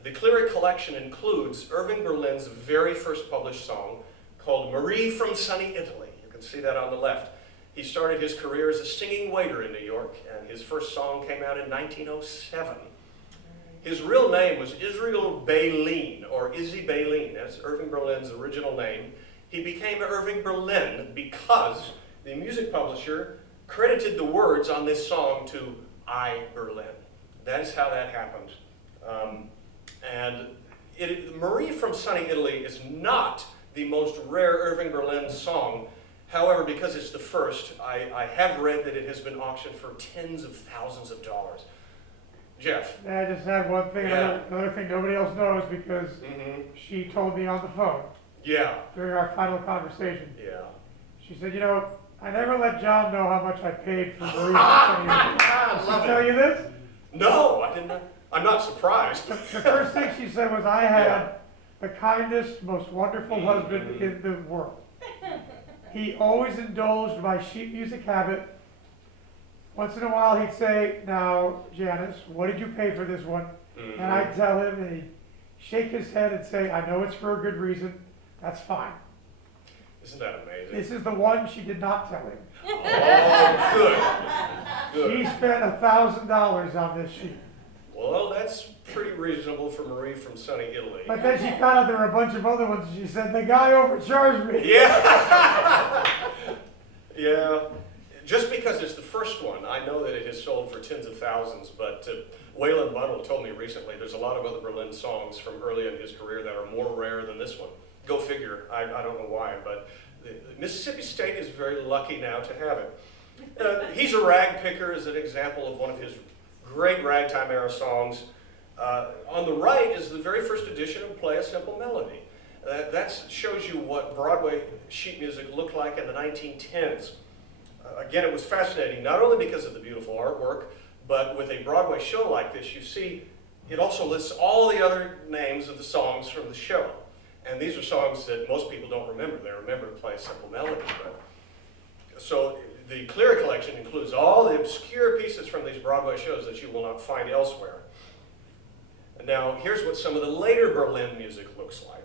The Cleary collection includes Irving Berlin's very first published song, called Marie from Sunny Italy. You can see that on the left. He started his career as a singing waiter in New York, and his first song came out in 1907. His real name was Israel Baleen, or Izzy Baleen. That's Irving Berlin's original name. He became Irving Berlin because the music publisher credited the words on this song to I, Berlin. That is how that happened. Marie from Sunny Italy is not the most rare Irving Berlin song. However, because it's the first, I have read that it has been auctioned for tens of thousands of dollars. Jeff? I just had one thing, Yeah. another thing nobody else knows because she told me on the phone Yeah. during our final conversation. Yeah. She said, you know, I never let John know how much I paid for Marie. Did she tell you this? No, I didn't know. I'm not surprised. The first thing she said was, I had the kindest, most wonderful husband in the world. He always indulged my sheet music habit. Once in a while he'd say, now, Janice, what did you pay for this one? And I'd tell him, and he'd shake his head and say, I know it's for a good reason. That's fine. Isn't that amazing? This is the one she did not tell him. Oh, good. She spent $1,000 on this sheet. Well, that's pretty reasonable for Marie from Sunny Italy. But then she found out there were a bunch of other ones, and she said, the guy overcharged me. Yeah. Yeah. just because it's the first one, I know that it has sold for tens of thousands, but Waylon Bunnell told me recently there's a lot of other Berlin songs from early in his career that are more rare than this one. Go figure, I don't know why, but Mississippi State is very lucky now to have it. He's a Rag Picker is an example of one of his great Ragtime era songs. On the right is the very first edition of Play a Simple Melody. That shows you what Broadway sheet music looked like in the 1910s. Again, it was fascinating, not only because of the beautiful artwork, but with a Broadway show like this, you see it also lists all the other names of the songs from the show. And these are songs that most people don't remember. They remember Play a Simple Melody. So the Cleary collection includes all the obscure pieces from these Broadway shows that you will not find elsewhere. Now, here's what some of the later Berlin music looks like.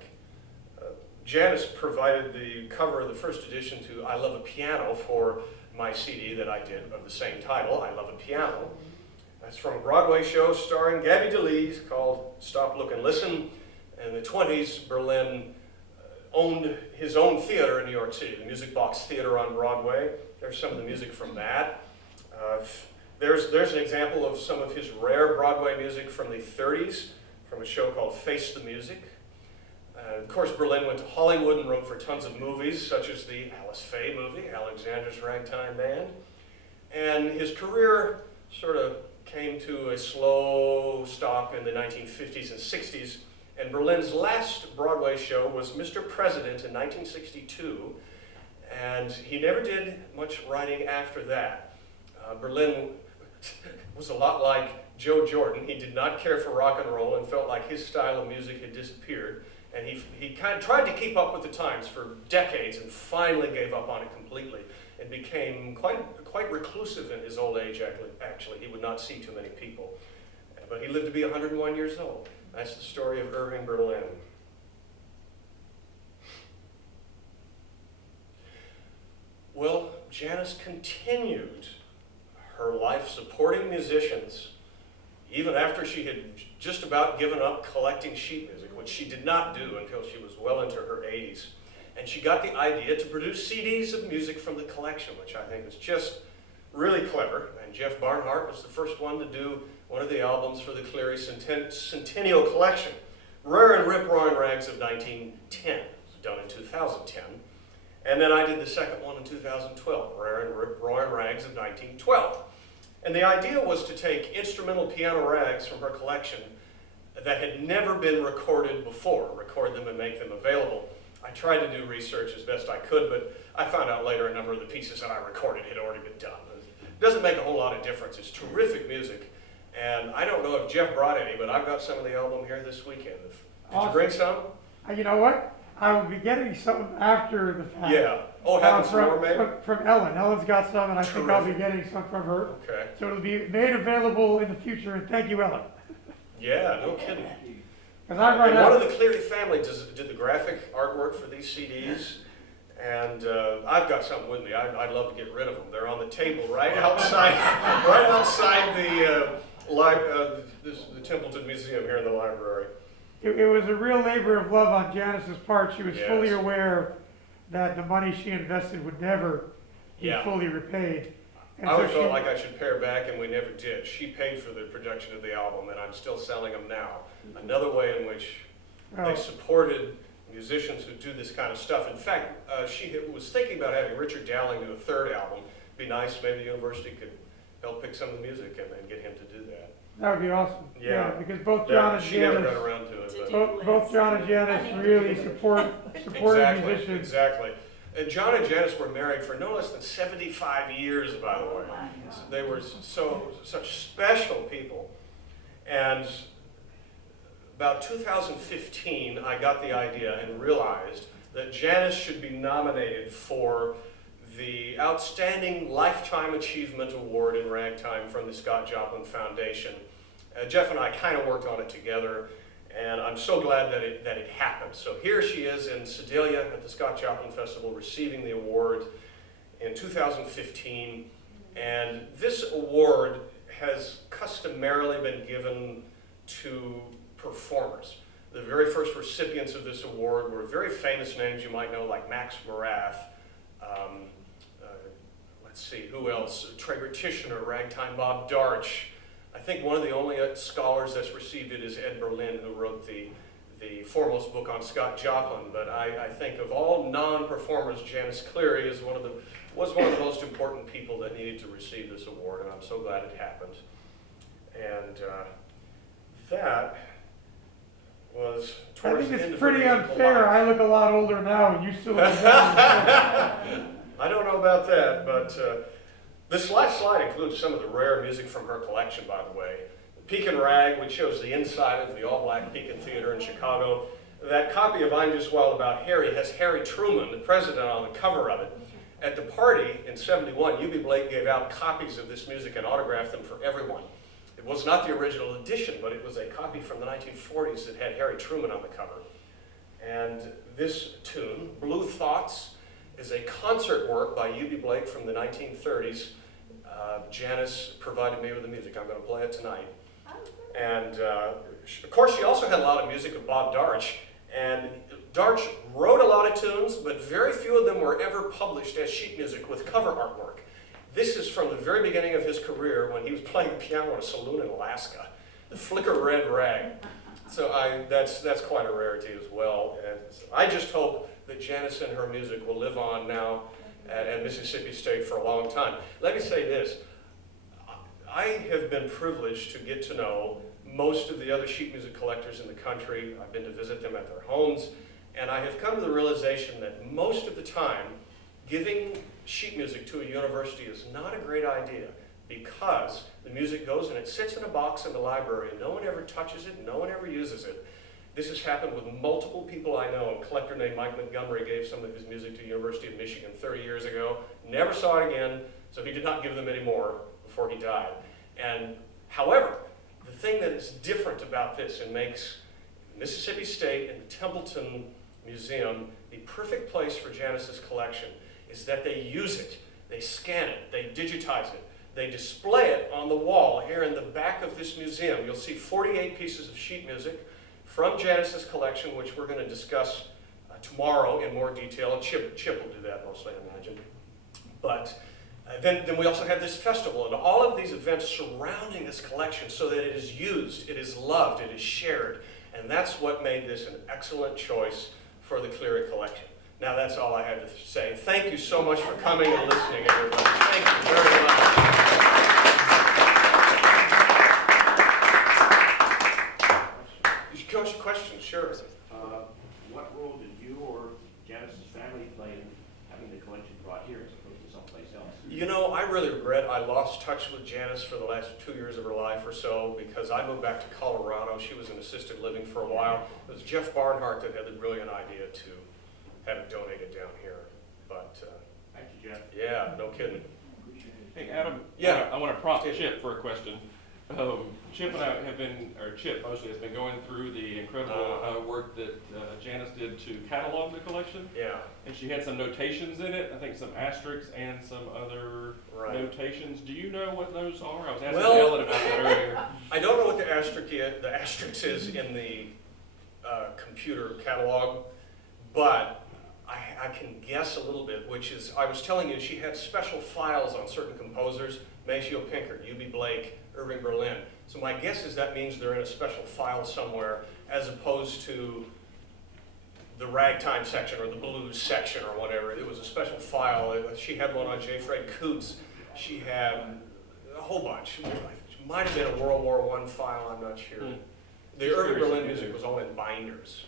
Janice provided the cover of the first edition to I Love a Piano for my CD that I did of the same title, I Love a Piano. That's from a Broadway show starring Gabby DeLees called Stop, Look, and Listen. In the 20s, Berlin owned his own theater in New York City, the Music Box Theater on Broadway. There's some of the music from that. There's an example of some of his rare Broadway music from the 30s, from a show called Face the Music. Of course, Berlin went to Hollywood and wrote for tons of movies, such as the Alice Faye movie, Alexander's Ragtime Band. And his career sort of came to a slow stop in the 1950s and 60s. And Berlin's last Broadway show was Mr. President in 1962. And he never did much writing after that. Berlin was a lot like Joe Jordan. He did not care for rock and roll and felt like his style of music had disappeared. And he kind of tried to keep up with the times for decades and finally gave up on it completely and became quite reclusive in his old age, actually. He would not see too many people. But he lived to be 101 years old. That's the story of Irving Berlin. Well, Janice continued her life supporting musicians even after she had just about given up collecting sheet music, which she did not do until she was well into her 80s. And she got the idea to produce CDs of music from the collection, which I think is just really clever. And Jeff Barnhart was the first one to do one of the albums for the Cleary Centennial Collection, Rare and Rip-Roaring Rags of 1910, done in 2010. And then I did the second one in 2012, Rare and Rip-Roaring Rags of 1912. And the idea was to take instrumental piano rags from her collection that had never been recorded before, record them and make them available. I tried to do research as best I could, but I found out later a number of the pieces that I recorded had already been done. It doesn't make a whole lot of difference. It's terrific music. And I don't know if Jeff brought any, but I've got some of the album here this weekend. Did you bring some? You know what? I will be getting some after the fact. Yeah. Oh, having some more maybe? From Ellen. Ellen's got some, and I think I'll be getting some from her. Okay. So it'll be made available in the future, and thank you, Ellen. Yeah, no kidding. Because I run out. One of the Cleary family did the graphic artwork for these CDs, and I've got something with me. I'd love to get rid of them. They're on the table right outside, the Templeton Museum here in the library. It was a real labor of love on Janice's part. She was Yes. fully aware that the money she invested would never be Yeah. fully repaid. And I always so felt like I should pay her back, and we never did. She paid for the production of the album, and I'm still selling them now. Another way in which they supported musicians who do this kind of stuff. In fact, she was thinking about having Richard Dowling do a third album. It'd be nice, maybe the university could help pick some of the music and get him to do that. that would be awesome. Yeah. Because both John and she never got Janice, around to it. But. both John and Janice really supported musicians. Exactly. And John and Janice were married for no less than 75 years, by the way. So they were such special people. And about 2015, I got the idea and realized that Janice should be nominated for the Outstanding Lifetime Achievement Award in Ragtime from the Scott Joplin Foundation. Jeff and I kind of worked on it together, and I'm so glad that it happened. So here she is in Sedalia at the Scott Joplin Festival receiving the award in 2015. And this award has customarily been given to performers. The very first recipients of this award were very famous names you might know, like Max Morath. let's see, who else? Traeger Tishner, Ragtime Bob Darch. I think one of the only scholars that's received it is Ed Berlin, who wrote the foremost book on Scott Joplin. But I think of all non-performers, Janice Cleary was one of the most important people that needed to receive this award, and I'm so glad it happened. And that was I towards think the end it's of her pretty musical unfair. life. I look a lot older now, and you still look young. I don't know about that, but this last slide includes some of the rare music from her collection, by the way. Pekin Rag, which shows the inside of the all-black Pekin Theater in Chicago. That copy of I'm Just Wild About Harry has Harry Truman, the president, on the cover of it. At the party in '71, U.B. Blake gave out copies of this music and autographed them for everyone. It was not the original edition, but it was a copy from the 1940s that had Harry Truman on the cover. And this tune, Blue Thoughts, is a concert work by U.B. Blake from the 1930s. Janice provided me with the music. I'm going to play it tonight. And of course, she also had a lot of music of Bob Darch. And Darch wrote a lot of tunes, but very few of them were ever published as sheet music with cover artwork. This is from the very beginning of his career when he was playing the piano in a saloon in Alaska, the Flicker Red Rag. So that's quite a rarity as well. And I just hope that Janice and her music will live on now at Mississippi State for a long time. Let me say this. I have been privileged to get to know most of the other sheet music collectors in the country. I've been to visit them at their homes, and I have come to the realization that most of the time, giving sheet music to a university is not a great idea because the music goes and it sits in a box in the library and no one ever touches it, no one ever uses it. This has happened with multiple people I know. A collector named Mike Montgomery gave some of his music to the University of Michigan 30 years ago, never saw it again, so he did not give them any more before he died. And however, the thing that is different about this and makes Mississippi State and the Templeton Museum the perfect place for Janice's collection is that they use it, they scan it, they digitize it, they display it on the wall here in the back of this museum. You'll see 48 pieces of sheet music from Janice's collection, which we're going to discuss tomorrow in more detail. Chip will do that mostly, I imagine. But then we also have this festival and all of these events surrounding this collection so that it is used, it is loved, it is shared. And that's what made this an excellent choice for the Cleary collection. Now that's all I had to say. Thank you so much for coming and listening, everybody. Thank you very much. Questions, sure. What role did you or Janice's family play in having the collection brought here as opposed to someplace else? You know, I really regret I lost touch with Janice for the last 2 years of her life or so because I moved back to Colorado. She was in assisted living for a while. It was Jeff Barnhart that had the brilliant idea to have it donated down here. But Thank you, Jeff. yeah, no kidding. Hey, Adam. Yeah. I want to prompt Chip for a question. Chip and I have been, or Chip mostly has been going through the incredible work that Janice did to catalog the collection. Yeah. And she had some notations in it, I think some asterisks and some other notations. Do you know what those are? I was asking Ellen about that earlier. I don't know what the asterisk is in the computer catalog, but I can guess a little bit, which is, I was telling you, she had special files on certain composers, Maceo Pinkert, U.B. Blake, Irving Berlin. So my guess is that means they're in a special file somewhere as opposed to the ragtime section or the blues section or whatever. It was a special file. She had one on J. Fred Coots. She had a whole bunch. It might have been a World War I file, I'm not sure. The Irving Berlin music was all in binders.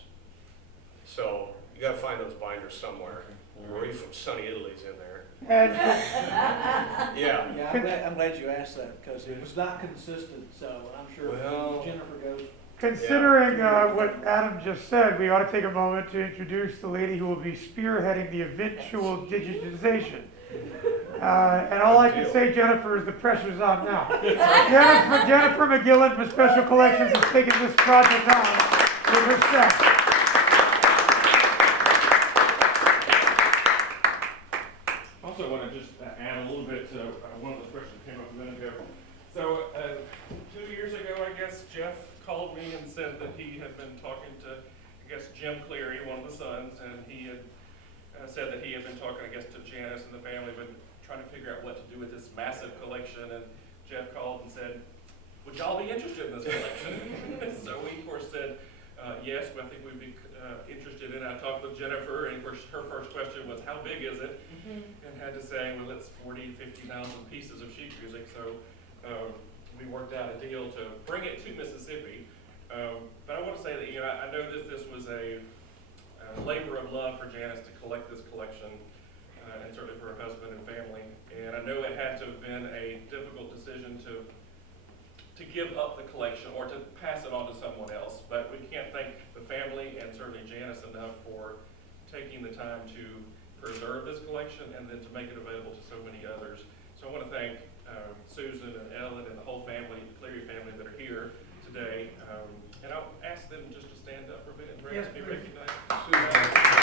So you got to find those binders somewhere. Marie from sunny Italy's in there. And Yeah. Yeah, I'm glad you asked that because it was not consistent. So I'm sure Well, Jennifer goes. considering what Adam just said, we ought to take a moment to introduce the lady who will be spearheading the eventual digitization. And all I can say, Jennifer, is the pressure's on now. Jennifer McGillen from Special Collections has taken this project on with her staff. I also want to just add a little bit to one of the questions that came up a minute ago. So 2 years ago, I guess, Jeff called me and said that he had been talking to, I guess, Jim Cleary, one of the sons, and he had said that he had been talking, I guess, to Janice and the family, but trying to figure out what to do with this massive collection, and Jeff called and said, would y'all be interested in this collection? So we, of course, said, yes, I think we'd be interested in it. I talked with Jennifer, and of course, her first question was, how big is it? And had to say, well, it's 40, 50,000 pieces of sheet music. So we worked out a deal to bring it to Mississippi. But I want to say that, I know that this was a labor of love for Janice to collect this collection, and certainly for her husband and family. And I know it had to have been a difficult decision to give up the collection or to pass it on to someone else. But we can't thank the family and certainly Janice enough for taking the time to preserve this collection and then to make it available to so many others. So I want to thank Susan and Ellen and the whole family, the Cleary family that are here today. And I'll ask them just to stand up for a minute and Yes, be please. recognized.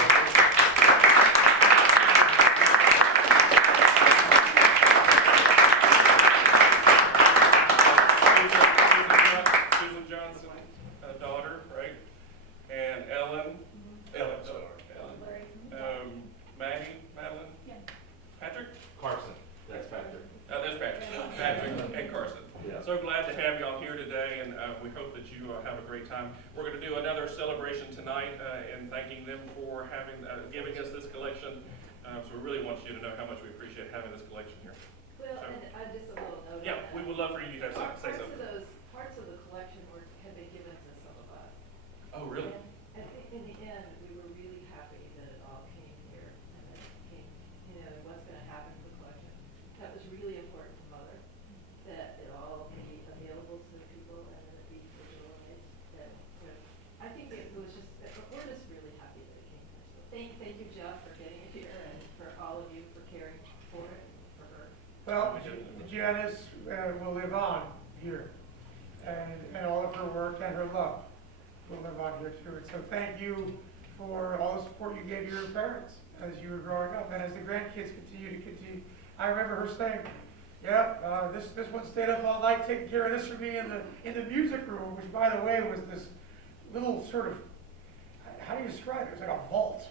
Susan Johnson, daughter, right? And Ellen. Ellen's daughter. Maggie, Madeline? Yeah. Patrick? Carson, that's Patrick. There's Patrick. Patrick and Carson. Yeah. So glad to have y'all here today, and we hope that you have a great time. We're going to do another celebration tonight, and thanking them for giving us this collection. So we really want you to know how much we appreciate having this collection here. Well, So- and just a little note. Yeah, we would love for you to have say something. Parts of the collection had been given to some of us. Oh, really? And I think in the end, we were really happy that it all came here and that it came, what's going to happen to the collection. That was really important to Mother, that it all be available to the people and that it be digitalized. I think it was just, we're just really happy that it came here. So thank you, Jeff, for getting it here and for all of you for caring for it and for her. Well, Janice will live on here, and all of her work and her love will live on here too. And so thank you for all the support you gave your parents as you were growing up, and as the grandkids continue. I remember her saying, yeah, this one stayed up all night taking care of this for me in the music room, which by the way was this little sort of, how do you describe it? It was like a vault.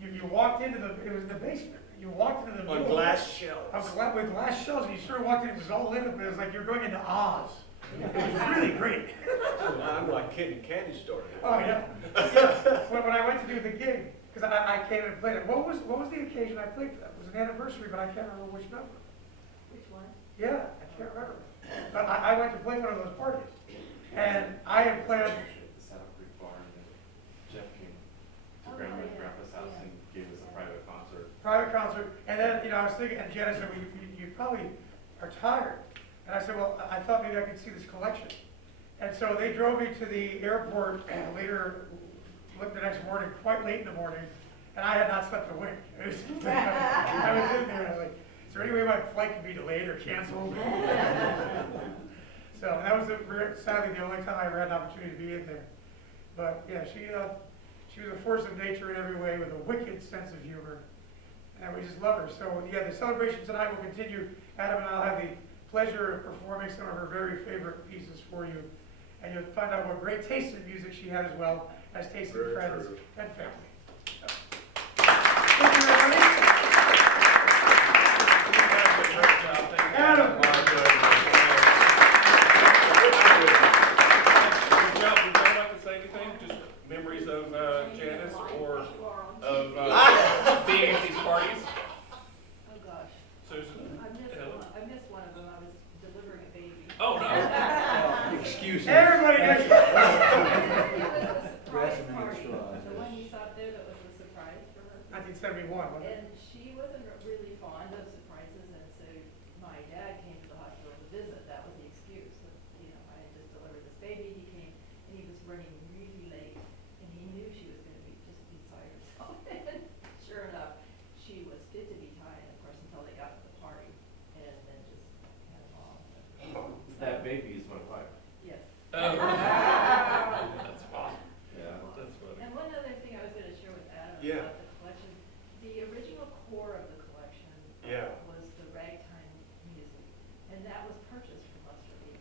You walked into it was in the basement. You walked into the On middle. glass shelves. With glass shelves, and you sort of walked in, it was all lit up, it was like you were going into Oz. It was really great. I'm like kid in candy store. Oh, yeah. When I went to do the gig, because I came and played it, what was the occasion I played for that? It was an anniversary, but I can't remember which number. Which one? Yeah, I can't remember. But I went to play one of those parties, and I had planned. The setup Greek bar, and then Jeff came to Oh, Grandma and yeah, Grandpa's house yeah. and gave us a private concert. Private concert, and then, I was thinking, and Janice said, well, you probably are tired. And I said, well, I thought maybe I could see this collection. And so they drove me to the airport later, the next morning, quite late in the morning, and I had not slept a wink. I was in there, and I was like, is there any way my flight can be delayed or canceled? So that was sadly the only time I ever had an opportunity to be in there. But yeah, she was a force of nature in every way with a wicked sense of humor. And we just love her. So yeah, the celebration tonight will continue. Adam and I'll have the pleasure of performing some of her very favorite pieces for you. And you'll find out what great taste in music she had as well as taste in Very friends true. and family. Thank you, everybody. Adam. Would y'all like to say anything? Just memories of Janice or of being at these parties? Oh, gosh. Susan? I missed one of them. I was delivering a baby. Oh, no. Excuses. Everybody knows. It was a surprise party. The one you saw there that was a surprise for her. 1971, wasn't it? And she wasn't really fond of surprises, and so my dad came to the hospital to visit. That was the excuse. I had just delivered this baby. He came, and he was running really late, and he knew she was going to be just beside herself. And sure enough, she was fit to be tied, of course, until they got to the party, and then just had a mom. That baby is my wife. Yes. That's fun. Yeah. That's funny. And one other thing I was going to share with Adam Yeah. about the collection, the original core of the collection Yeah. was the Ragtime music, and that was purchased from Lester Lee.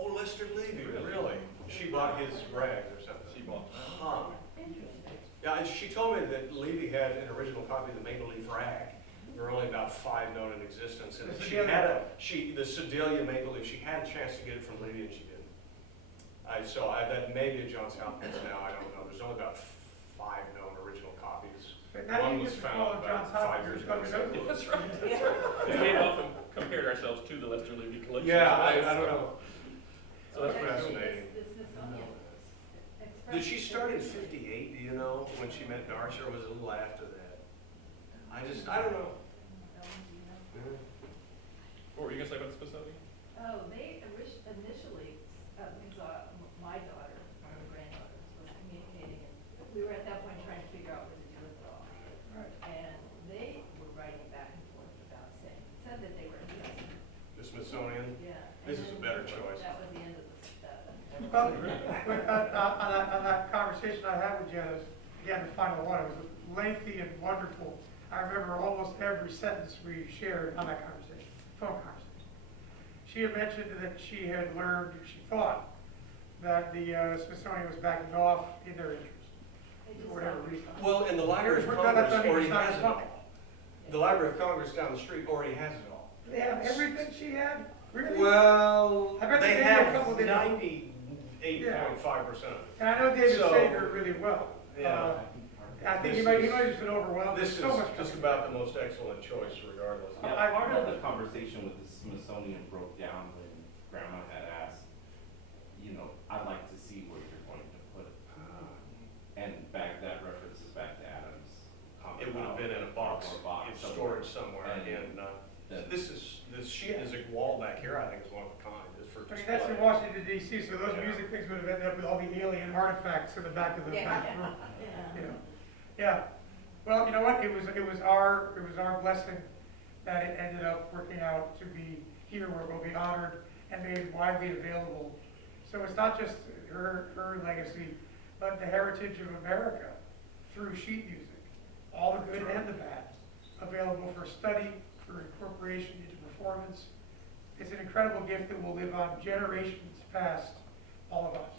Oh, Lester Levy, really? She bought his rag or something? She bought. Huh. Interesting. Yeah, and she told me that Levy had an original copy of the Maple Leaf Rag, There were only about 5 known in existence, and The she Sedalia. had the Sedalia Maple Leaf, she had a chance to get it from Lydia and she didn't. That may be at Johns Hopkins now, I don't know, there's only about 5 known original copies. But now One you was just call found it Johns about 5 Hopkins, years it's ago. gonna be over. That's right, that's right. We have often compared ourselves to the Lester Levy collection. Yeah, I don't know. So that's pretty cool. fascinating. The Smithsonian expressed. Did she start in 58, do you know, when she met Darcy, or was it a little after that? I don't know. What were you gonna say about the Smithsonian? Oh, they initially, because my daughter, one of the granddaughters, was communicating, and we were at that point trying to figure out what to do with it all. Right. And they were writing back and forth about said that they were interested. The Smithsonian? Yeah. This and is a then better choice. That was the end of that. Well, on that conversation I had with Janice, again, the final one, it was lengthy and wonderful. I remember almost every sentence we shared on that conversation, phone conversation. She had mentioned that she had learned, she thought, that the Smithsonian was backing off in their interest, They just for whatever stopped. reason. Well, and the Library of We're not- Congress I mean, already it's not has it something. all. The Library of Congress down the street already has it all. They have everything she had, really? Well, I bet they they gave you a have couple of 98.5% of it. And I know David So- Sager really well. Yeah. I think This he might is- have just been overwhelmed. This is There's so much just coming. about the most excellent choice regardless. Yeah, I- part of the conversation with the Smithsonian broke down when Grandma had asked, I'd like to see where you're going to put it. And that references back to Adam's comment. It would have about been in a box, or in somewhere. storage somewhere, And and, then- this sheet is a wall back here, I think is one of a kind, just for I mean, that's in display. Washington DC, so those Yeah. music things would have ended up with all the alien artifacts in the back of the back room. Yeah. You know? Yeah. Well, you know what? It was our blessing that it ended up working out to be here where it will be honored and made widely available. So it's not just her legacy, but the heritage of America through sheet music, all the good and the bad, available for study, for incorporation into performance. It's an incredible gift that will live on generations past all of us.